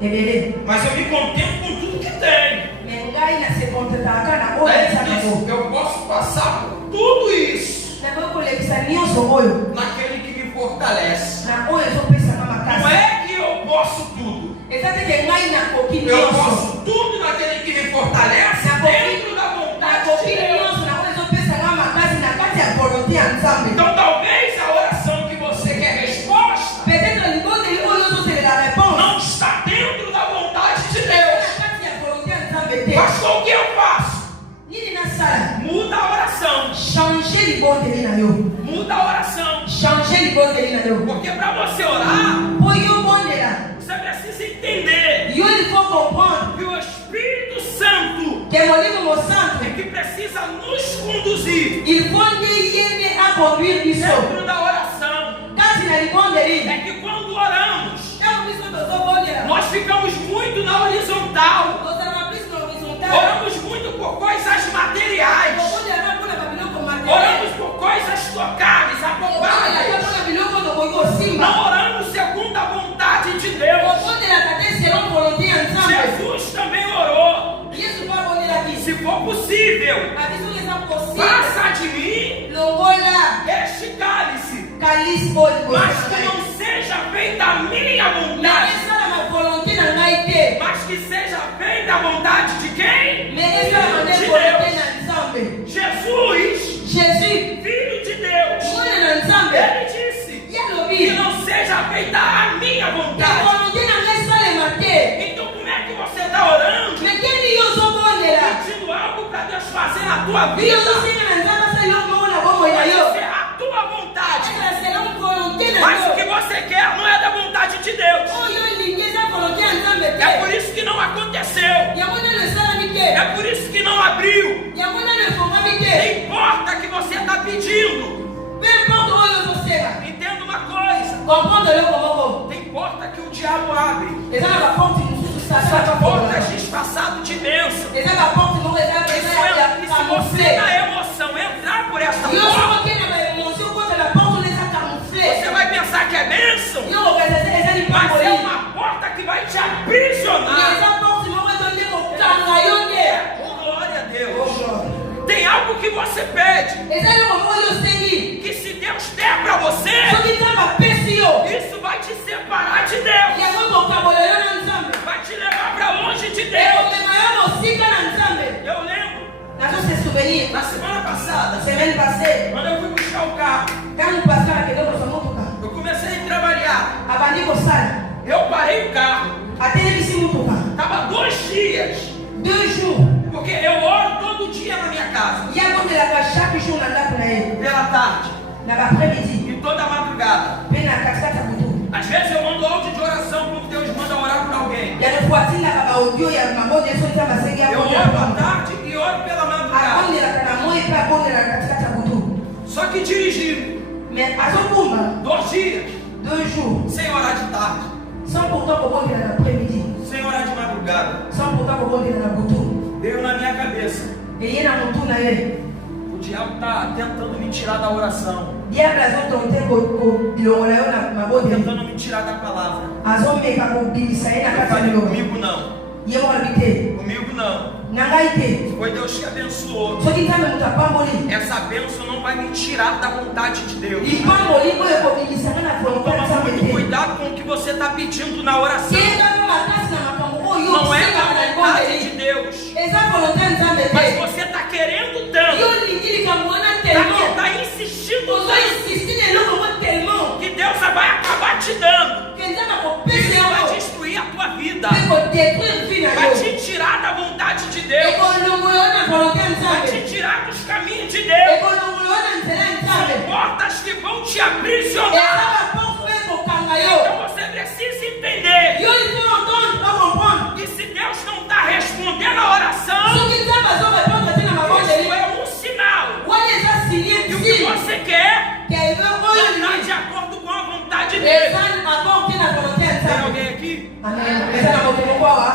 ebele. Mas eu me contento com tudo que tenho. Me ngai nasekontetaka na oyo Aí ezaka ele ngo. disse, eu posso passar por tudo isso Nakoki kolekisa nyonso oyo naquele que me fortalece. na oyo ezopesanga Não makasi. é que eu posso tudo. Eza te ke ngai nakoki Eu nyonso. posso tudo naquele que me fortalece dentro da vontade de Nakoki Deus. nyonso na oyo ezopesanga makasi na kati ya volonté ya Nzambe. Então talvez a oração que você quer resposta Peut-être libondeli oyo ozozelela réponse não está dentro da vontade de Deus. na kati ya volonté ya Nzambe te. Pastor, o que eu faço? Nini nasala? Muda a oração. Changer libondeli na yo. Muda a oração. Changer libondeli na yo. Porque para você orar, Po yo bondela, você precisa entender yo il faut comprendre que o Espírito Santo que Molimo Santo é que precisa nos conduzir il faut nde yende a conduire biso. dentro da oração. Kati na libondeli, É que quando oramos, ntango biso tozobondela, nós ficamos muito na horizontal. tozalaka plus na horizontal. Oramos muito por coisas materiais. Tobondela mpona babiloko materiel. Oramos por coisas tocáveis, Tobondela apalpadas. mpona biloko tokoki kosimba. Não oramos segundo a vontade de Deus. Tobondelaka te selon volonté ya Nzambe. Jesus também orou. Yesu mpe abondelaki. Se for possível, Abiso eza possible. passa de mim Longola este cálice, kalisi oyo mas liboso que na ngai. não seja feita a minha Na vontade, esalama volonté na ngai te. mas que seja feita a vontade de quem? Me esalama nde De volonté Deus. na Nzambe. Jesus, Jésus, Filho de Deus, mwana na Nzambe, ele disse ye alobi que não seja feita a minha ke vontade. volonté na ngai esalema te. Então como é que você está orando, Me keni yo ozobondela. pedindo algo para Deus fazer na tua Yo vida? ozosenga na Nzambe asala eloko moko na bomoi na Vai yo. ser a tua vontade. Ezala selon volonté na Mas o yo. que você quer não é da vontade de Deus. Oyo elingi eza volonté ya Nzambe É te. por isso que não aconteceu. Yango nano esalami te. É por isso que não abriu. Yango nano efongami te. Não importa que você está pedindo. Peu importe oyo ozosenga. Entenda uma coisa. Comprendre eloko moko. Tem porta que o diabo abre. Eza na baporte mosusu sasa Portas bafongola. disfarçadas de bênção. Eza baporte moko eza E eza se ya você camouflé. na emoção entrar por esta Yo porta, soki okende na baémotion kota na porte oyo eza camouflé. você vai pensar que é bênção, Yo kokanisa eza mas é lipangoli. uma porta que vai te aprisionar. Eza porte moko etonde kokanga yo te. Oh, glória a Oh, Deus. glory. Tem algo que você pede, Eza eloko moko oyo osengi. que se Deus der para você, Soki Nzambe apesi yo, isso vai te separar de Deus. yango ekokabola yo na Nzambe. Vai te levar para longe de Deus. Ekomema yo mosika na Nzambe. Eu lembro, Nazo se souvenir. na semana passada, Semaine passée, quando eu fui buscar o carro, quand pasteur akende kosa motuka, eu comecei a trabalhar. abandi kosala, Eu parei o carro. atelemisi motuka. Estava 2 dias, 2 jours. porque eu oro todo dia na minha casa, Ye abondelaka chaque jour na ndako na ye. pela tarde Na baprès-midi. e toda madrugada. Mpe na katikati ya butu. Às vezes eu mando áudio de oração quando Deus manda orar por alguém. Yango atindaka baaudio ya mabonde so nzambe asengi Eu oro abondelaka. à tarde e oro pela madrugada. Abondelaka na moi mpe abondelaka katikati ya butu. Só que dirigindo Mais azokumba 2 dias, 2 jours. sem orar de tarde, Sans pourtant kobondela na après-midi. sem orar de madrugada, Sans pourtant kobondela na butu. veio na minha cabeça. Eye na mutu na ye. O diabo está tentando me tirar da oração, diable azotonte kolongola yo na maboko tentando me tirar da palavra. azomeka kobimisa ye na Eu kati ya falei, liloba comigo não, ye moko alobi te comigo não. na ngai te Foi Deus que abençoou. soki nzambe moto apamboli Essa bênção não vai me tirar da vontade de Deus. lipamboli oyo ekobimisa nga na volonté ya Toma nzambe muito te cuidado com o que você está pedindo na oração. keyebaka makasi na makambo oyo Não é osenga da na vontade de ngomeli Deus, eza volonté ya nzambe mas te você está querendo yo tanto, olingi likambo wana telemo está insistindo ozo tanto, insiste na eloko ngo telemo que Deus vai acabar te dando. ke nzambe akopesa Isso vai yango destruir a tua vida, mpe kodetruire vi na vai yo te tirar da vontade de Deus, ekolongola yo na volonté ya vai nzambe te tirar dos caminhos de Deus. ekolongola yo na nzela ya São nzambe portas que vão te eza aprisionar. baporte oyo ekokanga yo Então você precisa entender yo ifo entendre pa comprendre que se Deus não está respondendo a oração, soki nzambe azorépondre te na mabondeli isso é um sinal wana eza sinie que o que nsili você quer ke eve oyo não está lingi de acordo com a vontade dele. eza accord te na volonté ya Tem nzambe alguém aqui? amen eza na moto moko awa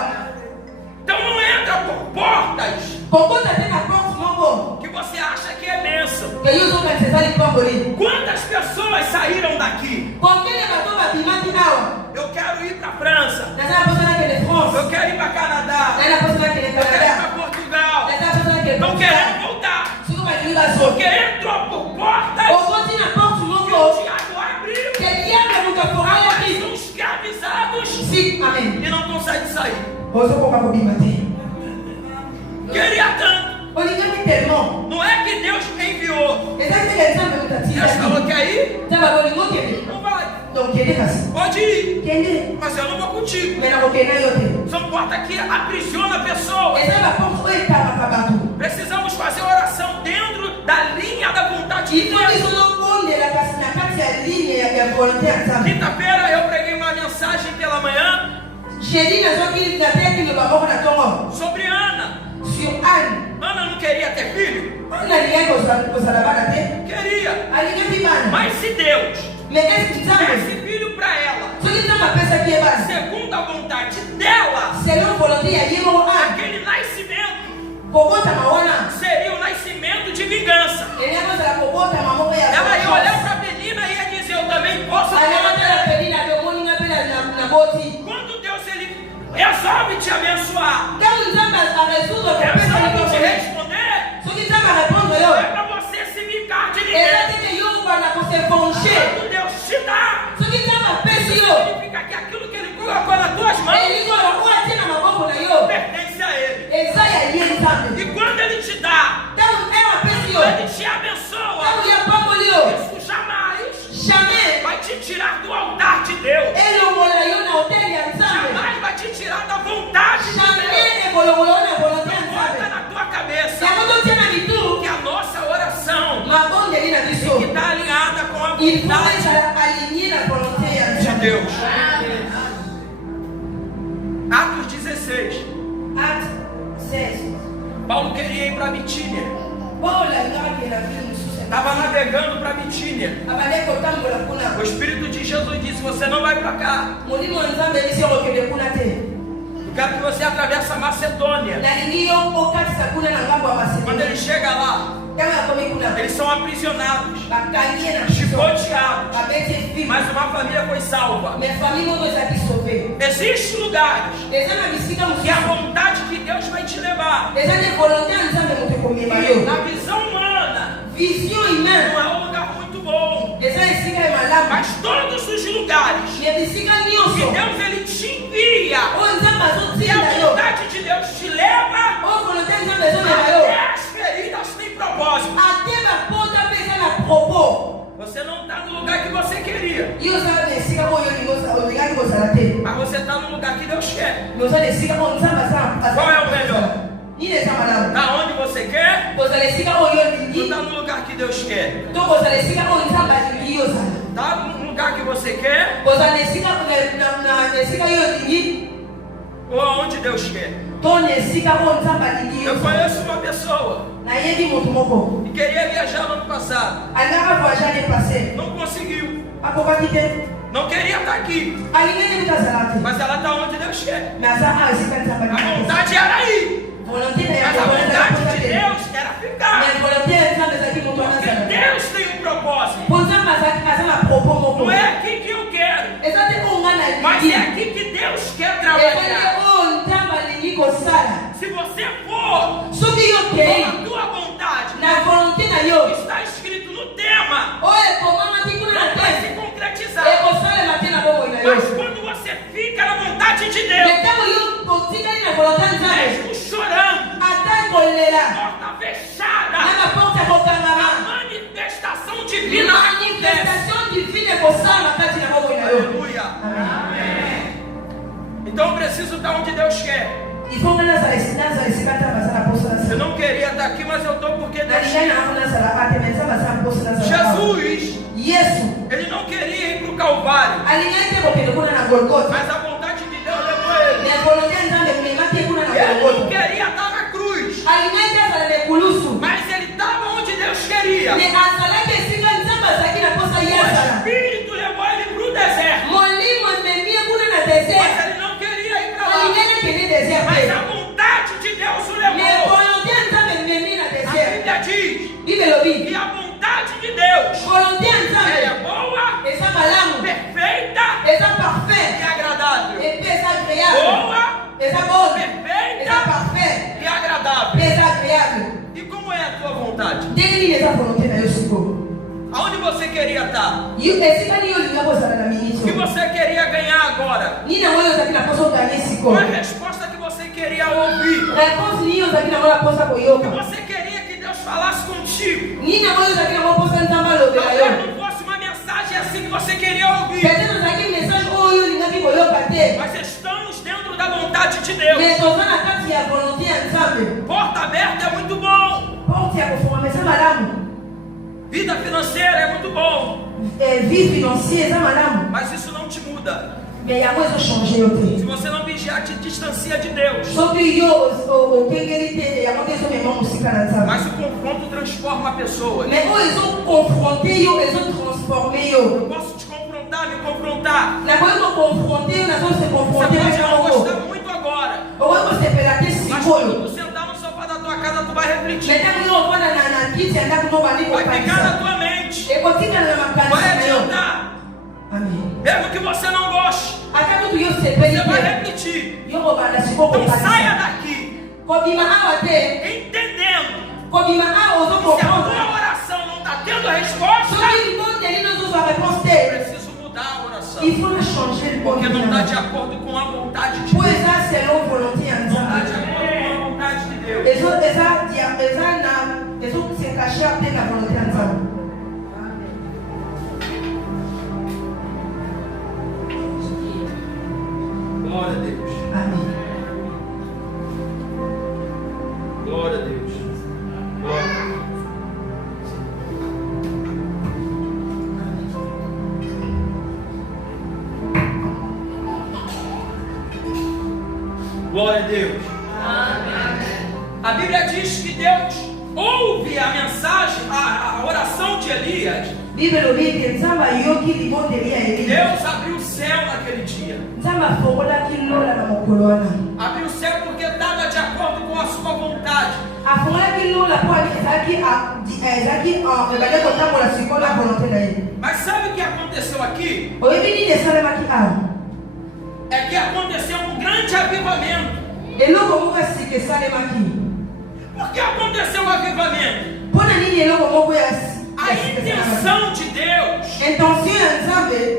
Então não entra por portas kokota te na porte moko que você acha que é bênção. ke yo ozokanisa eza lipamboli Quantas pessoas saíram daqui? kokele bato babimaki awa Eu quero ir para a França, naza na posa nakende france eu quero ir para Canadá, naza na posa nakende eu quero ir canada para Portugal. naza na posa nakende Não querendo voltar, soki balingi bazo porque entrou por portas okoti na porte que moko o diabo abriu. ke diable moto afokalaki São escravizados si amen e não conseguem sair. ozokoka kobima te Queria tanto. olingaki tellement Não é que Deus me enviou. ezaki teke nzambe moto Deus falou atilaki que aí nzambe abolingi okende não vai. donc kende kasi Pode ir, kende mas eu não vou contigo. me nakokende na yo te São portas que aprisiona a pessoa. eza baporte oyo etalaka bato Precisamos fazer oração dentro da linha da vontade de ifo Deus. biso tobondela kasi na kati ya ligne ya volonté ya nzambe Quinta-feira eu preguei uma mensagem pela manhã jeudi nazoki nateki loba moko na ntongo sobre Ana. sur anne Ana não queria ter filho? ana alingaki kozala bana te Queria. alingaki bana Mas se Deus mais eske nzambe desse filho para ela, soki nzambe apesaki ye bana segundo a vontade dela, selon volonté ya ye moko ane aquele nascimento kobotama wana seria o nascimento de vingança. elingi kozala kobotama moko ya Ela ia olhar para a menina e ia dizer: eu também posso alingotala ter. pelina beomoninga mpe na boti Quando Deus ele resolve te abençoar, ntango nzambe aresoudre kopesa resolve te likolo responder, soki nzambe arépondre yo é para você se vingar de eza ninguém. teke yo kobana kosevanche Quando Deus te dá, soki nzambe apesi yo significa que aquilo que ele colocou nas tuas mãos elingi oyo oyo atie na maboko na yo pertence a ele. eza ya ye nzambe E quando ele te dá, ntango ye apesi yo ele te abençoa. ntango ye apamboli yo Isso jamais jamais vai te tirar do altar de Deus. elongola yo na hoteli ya nzambe Jamais vai te tirar da vontade de Deus. jamais ekolongola yo na volonté ya Bota nzambe na tua cabeça yango totie na mitu que a nossa oração mabondeli na biso que está alinhada com a il faut vontade ezala aligné na volonté ya de nzambe Deus. Atos 16. acte 16 Paulo queria ir para Bitínia. paul alingaka kela vile mosusu Estava navegando para Bitínia. abandeki kotambola kuna O Espírito de Jesus disse: você não vai para cá. molimo ya nzambe elisi okokende kuna te Eu quero que você atravesse a Macedônia. nalingi yo okatisa kuna na ngambo ya Quando masedoni ele chega lá, ntango yakomi kuna eles são aprisionados, bakangi ye na biso chicoteados. babeti efimi Mas uma família foi salva. me famille moko ezalaki sauve Existem lugares eza na bisika que a mosusu vontade que Deus vai te levar, eza te volonté ya nzambe moto ekomema yo na visão humana, vision humaine não é um lugar muito bom. eza esika ya malamu Mas todos os lugares me bisika que nyonso Deus ele te envia, oyo nzambe e a azotinda yo vontade de Deus te leva, oyo volonté ya nzambe ezomema yo até as feridas têm propósito. ate bapota mpe eza na propos Você não está no lugar que você queria, yo ozala na esika oyo olingaki kozala te mas você está no lugar que Deus quer. me oza na esika oyo nzambe Qual é o melhor? nini eza malamu Está onde você quer, kozala esika oyo ou olingi está no lugar que Deus quer? to kozala esika oyo nzambe alingi yo ozala Está no lugar que você quer, kozala na esika oyo olingi ou aonde Deus quer? to na esika oyo nzambe alingi yo Eu conheço uma pessoa nayebi moto moko que queria viajar no ano passado, alingaka voyage ane passe não conseguiu, akokaki te não queria estar aqui, alingaki moto azala te mas ela está onde Deus quer. me aza a esika nzambe A alingi vontade era ir, Mas a vontade de Deus era ficar. Porque Deus tem um propósito. Não é aqui que eu quero, mas é aqui que Deus quer trabalhar. Se você for com a tua vontade, está escrito no tema, não vai se concretizar. Mas quando você fica na vontade de Deus, mesmo chorando, porta fechada, a manifestação divina acontece. Aleluia. Amém. Então eu preciso estar onde Deus quer. Eu não queria estar aqui, mas eu estou porque Deus quer. Jesus, ele não queria ir para o Calvário, mas a vontade de Deus levou ele. Ele não queria estar na cruz, mas ele estava onde Deus queria. O Espírito levou ele para o deserto, mas ele não queria ir para lá. Mas a vontade de Deus o levou. A Bíblia diz que a vontade de Deus é boa, perfeita e agradável. Boa, perfeita e agradável. E como é a tua vontade? Aonde você queria estar? O que você queria ganhar agora? Qual é a resposta que você queria ouvir? O que você queria que Deus falasse contigo? Talvez não fosse uma mensagem assim que você queria ouvir, mas estamos dentro da vontade de Deus. Porta aberta é muito bom. Vida financeira é muito bom. Mas isso não te muda. Se você não vigiar, te distancia de Deus. Mas o confronto transforma pessoas. Eu posso te confrontar, me confrontar. Você pode não gostar muito agora, mas quando tu sentar no sofá da tua casa, tu vai refletir. Vai ficar na tua mente. Vai adiantar. Mesmo que você não goste, você vai repetir. Então saia daqui entendendo que se a tua oração não está tendo resposta, eu preciso mudar a oração, porque não está de acordo com a vontade de Deus. Não está de acordo com a vontade de Deus. Glória a Deus. Amém. Glória a Deus. Glória a Deus. Glória a Deus. Amém. A Bíblia diz que Deus ouve a mensagem, a oração de Elias. Deus abriu o céu naquele dia. Abriu o céu porque estava de acordo com a sua vontade. Mas sabe o que aconteceu aqui? É que aconteceu um grande avivamento. Por que aconteceu o avivamento? A intenção de Deus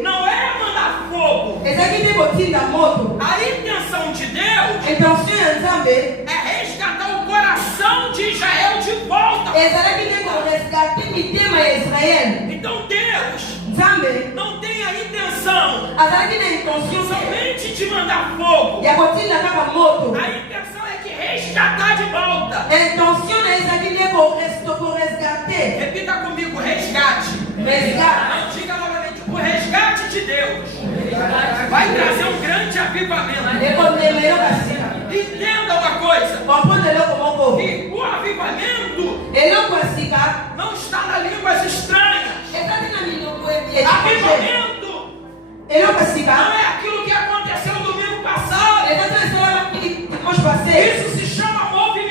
não é mandar fogo. A intenção de Deus é resgatar o coração de Israel de volta. Então Deus não tem a intenção somente de mandar fogo. A intenção é de resgatar de volta. Repita comigo, resgate. Não diga novamente, o resgate de Deus vai trazer um grande avivamento. Entenda uma coisa, que o avivamento não está nas línguas estranhas. Avivamento não é aquilo que aconteceu no domingo passado. Isso se chama movimento.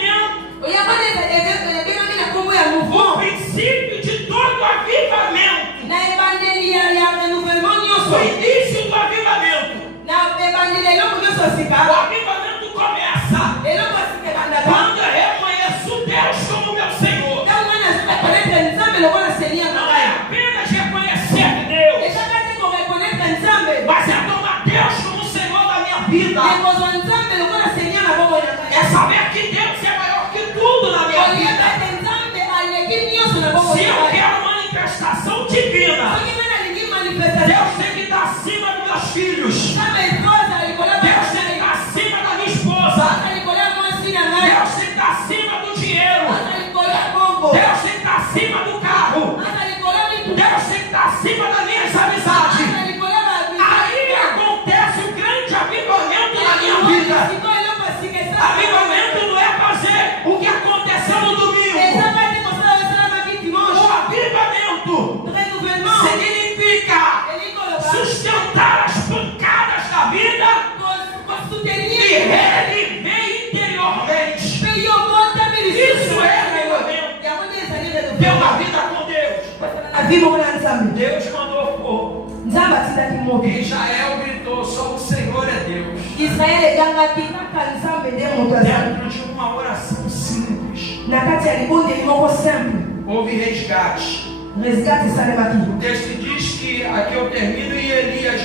O princípio de todo avivamento. O início do avivamento. O avivamento começa quando eu reconheço Deus como meu Senhor. Não é apenas reconhecer Deus, mas é tomar Deus como Senhor da minha vida. É saber que Deus é maior que tudo na minha vida. Se eu quero manifestação divina, Deus tem que estar acima dos meus filhos. Deus tem que estar acima da minha esposa. Deus tem que estar acima do dinheiro. Deus tem que estar acima do carro. Deus tem que estar acima das minhas amizades. Aí acontece o grande avivamento na minha vida. Avivamento não é fazer o que aconteceu no domingo. O avivamento significa sustentar as pancadas da vida e reviver interiormente. Isso é avivamento. Ter uma vida com Deus. Deus mandou fogo. Israel gritou: só o Senhor é Deus. Dentro de uma oração simples, houve resgate. O texto diz que, aqui eu termino, e Elias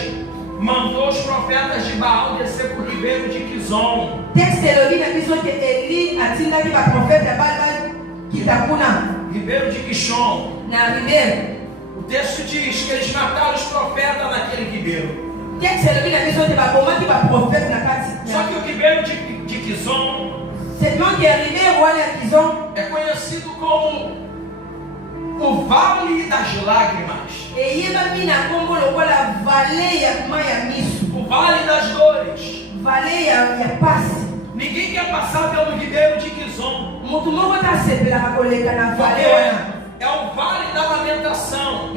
mandou os profetas de Baal descer por ribeiro de Quizon. Ribeiro de Quixon. O texto diz que eles mataram os profetas naquele ribeiro. Só que o ribeiro de Quizon é conhecido como o Vale das Lágrimas. O Vale das Dores. Ninguém quer passar pelo ribeiro de Quizon. É o Vale da Lamentação.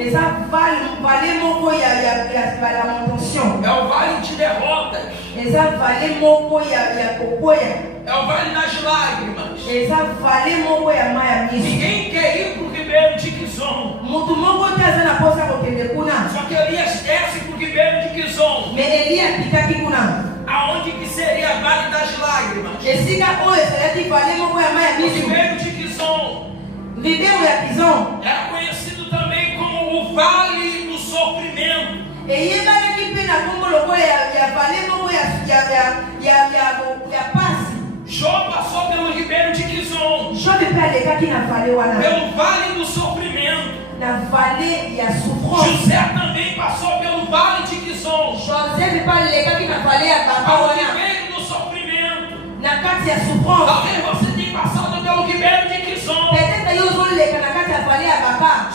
É o Vale de Derrotas. É o Vale das Lágrimas. Ninguém quer ir para o ribeiro de Quizon. Só que Elias desce para o ribeiro de Quizon. Aonde que seria o Vale das Lágrimas? O ribeiro de Quizon era conhecido também como o Vale do Sofrimento. Jó passou pelo ribeiro de Quizon, pelo Vale do Sofrimento. José também passou pelo Vale de Quizon, o ribeiro do sofrimento. Talvez você tenha passado pelo ribeiro de Quizon,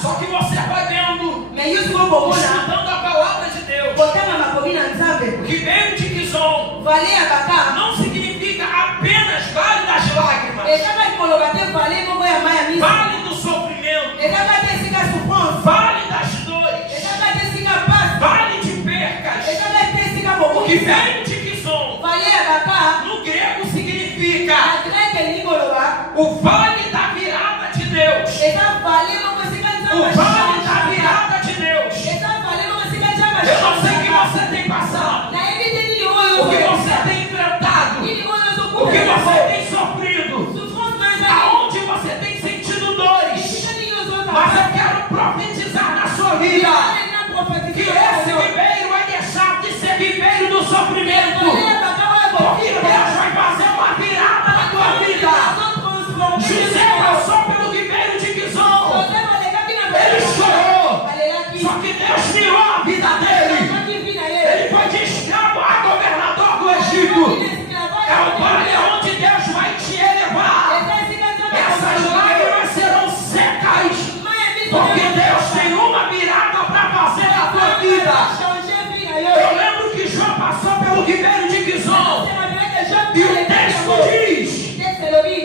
só que você vai vendo, estudando a palavra de Deus. O ribeiro de Quizon não significa apenas Vale das Lágrimas, Vale do Sofrimento, Vale das Dores, Vale de Percas. O ribeiro de Quizon no grego significa o Vale da Virada de Deus. O Vale da Virada de Deus. Eu não sei o que você tem passado, o que você tem enfrentado, o que você tem sofrido, aonde você tem sentido dores. Mas eu quero profetizar na sua vida que esse ribeiro vai deixar de ser ribeiro do sofrimento, porque Deus vai fazer uma virada na tua vida. José passou pelo ribeiro de Quizon, ele chorou, só que Deus virou a vida dele. Ele foi de escravo a governador do Egito. É o vale onde Deus vai te elevar. Essas lágrimas serão secas, porque Deus tem uma virada para fazer na tua vida. Eu lembro que Jó passou pelo ribeiro de Quizon, e o texto diz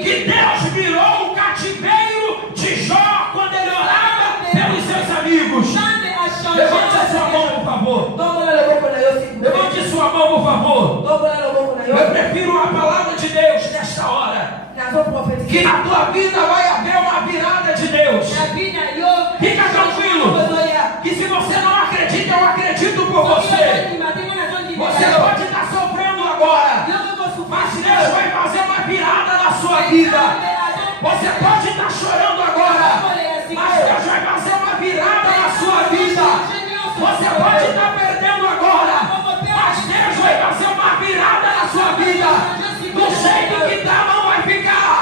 que Deus virou o cativeiro de Jó quando ele orava pelos seus amigos. Levante a sua mão, por favor. Levante sua mão, por favor. Eu prefiro a palavra de Deus nesta hora. que na tua vida vai haver uma virada de Deus. Fica tranquilo, que se você não acredita, eu acredito por você. Você pode estar sofrendo agora, mas Deus vai fazer uma virada na sua vida. Você pode estar chorando agora, mas Deus vai fazer uma virada na sua vida. Você pode estar perdendo agora, mas Deus vai fazer uma virada na sua vida. Do jeito que está, não vai ficar,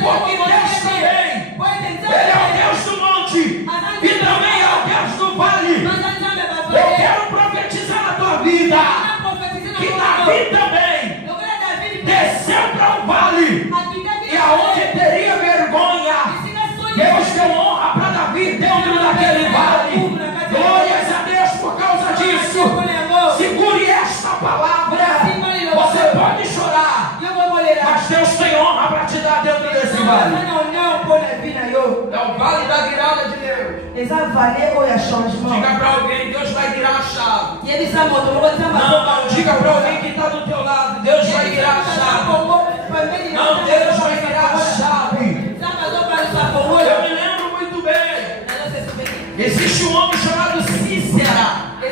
porque Deus também, Ele é o Deus do monte e também é o Deus do vale. Eu quero profetizar na tua vida que Davi também desceu para o vale, e aonde teria vergonha, Deus deu honra para Davi dentro daquele vale. Glórias a Deus por causa disso. Segure esta palavra. Você pode chorar, mas Deus tem honra para te dar dentro desse vale. É o vale da virada de Deus. Diga para alguém, Deus vai virar a chave. Não, diga para alguém que está do teu lado, Deus vai virar a chave. Não, Deus vai virar a chave. Eu me lembro muito bem. Existe um homem chamado Cícera, que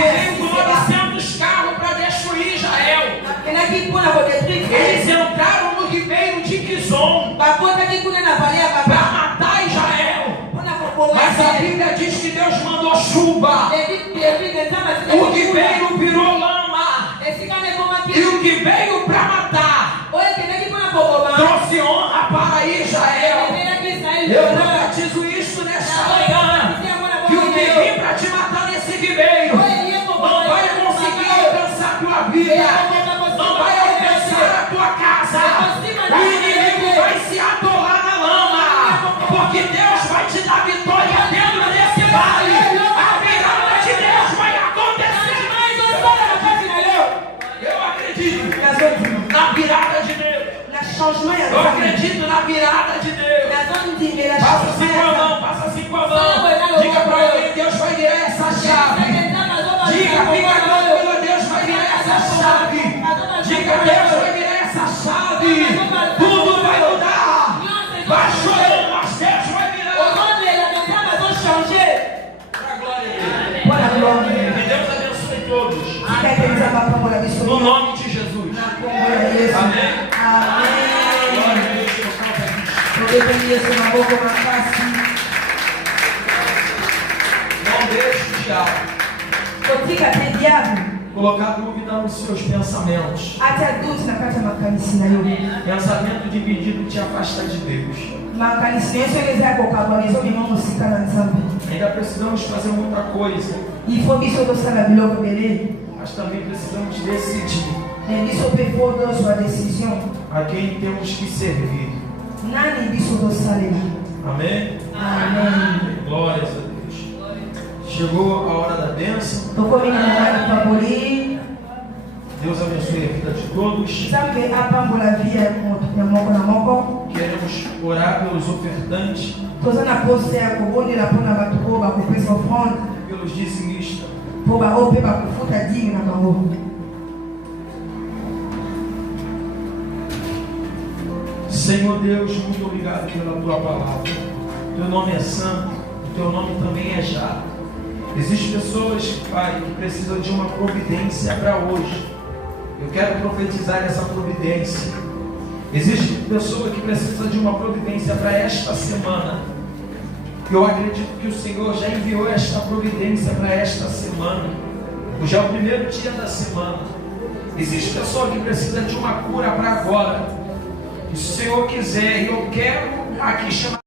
veio com 900 carros para destruir Israel. Eles entraram no ribeiro de Quizon para matar Israel. Mas a Bíblia diz que Deus mandou chuva. O ribeiro virou lama. E o que veio para matar trouxe honra para Israel. Eu profetizo isso nesta manhã, que o que vem para te matar nesse ribeiro não vai conseguir alcançar a tua vida, não vai alcançar a tua casa. O inimigo vai se atolar na lama, porque Deus vai te dar vitória dentro desse vale. A virada de Deus vai acontecer. Eu acredito na virada de Deus. Eu acredito na virada de Deus. Passa assim com a mão, passa assim com a mão. Diga para alguém, Deus vai virar essa chave. Diga, fica tranquilo, Deus vai virar essa chave. Diga, Deus vai virar essa chave. Tudo vai mudar. Vai chorando, mas Deus vai virar. Para a glória dele. Que Deus abençoe todos. No nome de Jesus. Amém. Não deixe o diabo colocar dúvida nos seus pensamentos. Pensamento dividido te afasta de Deus. Ainda precisamos fazer muita coisa, mas também precisamos decidir a quem temos que servir. Amém? Amém. Glórias a Deus. Chegou a hora da bênção. Deus abençoe a vida de todos. Queremos orar pelos ofertantes, pelos dizimistas. Senhor Deus, muito obrigado pela tua palavra. Teu nome é santo, o teu nome também é já. Existem pessoas, Pai, que precisam de uma providência para hoje. Eu quero profetizar essa providência. Existe pessoa que precisa de uma providência para esta semana. Eu acredito que o Senhor já enviou esta providência para esta semana. Hoje é o primeiro dia da semana. Existe pessoa que precisa de uma cura para agora. Se o Senhor quiser, eu quero aqui chamar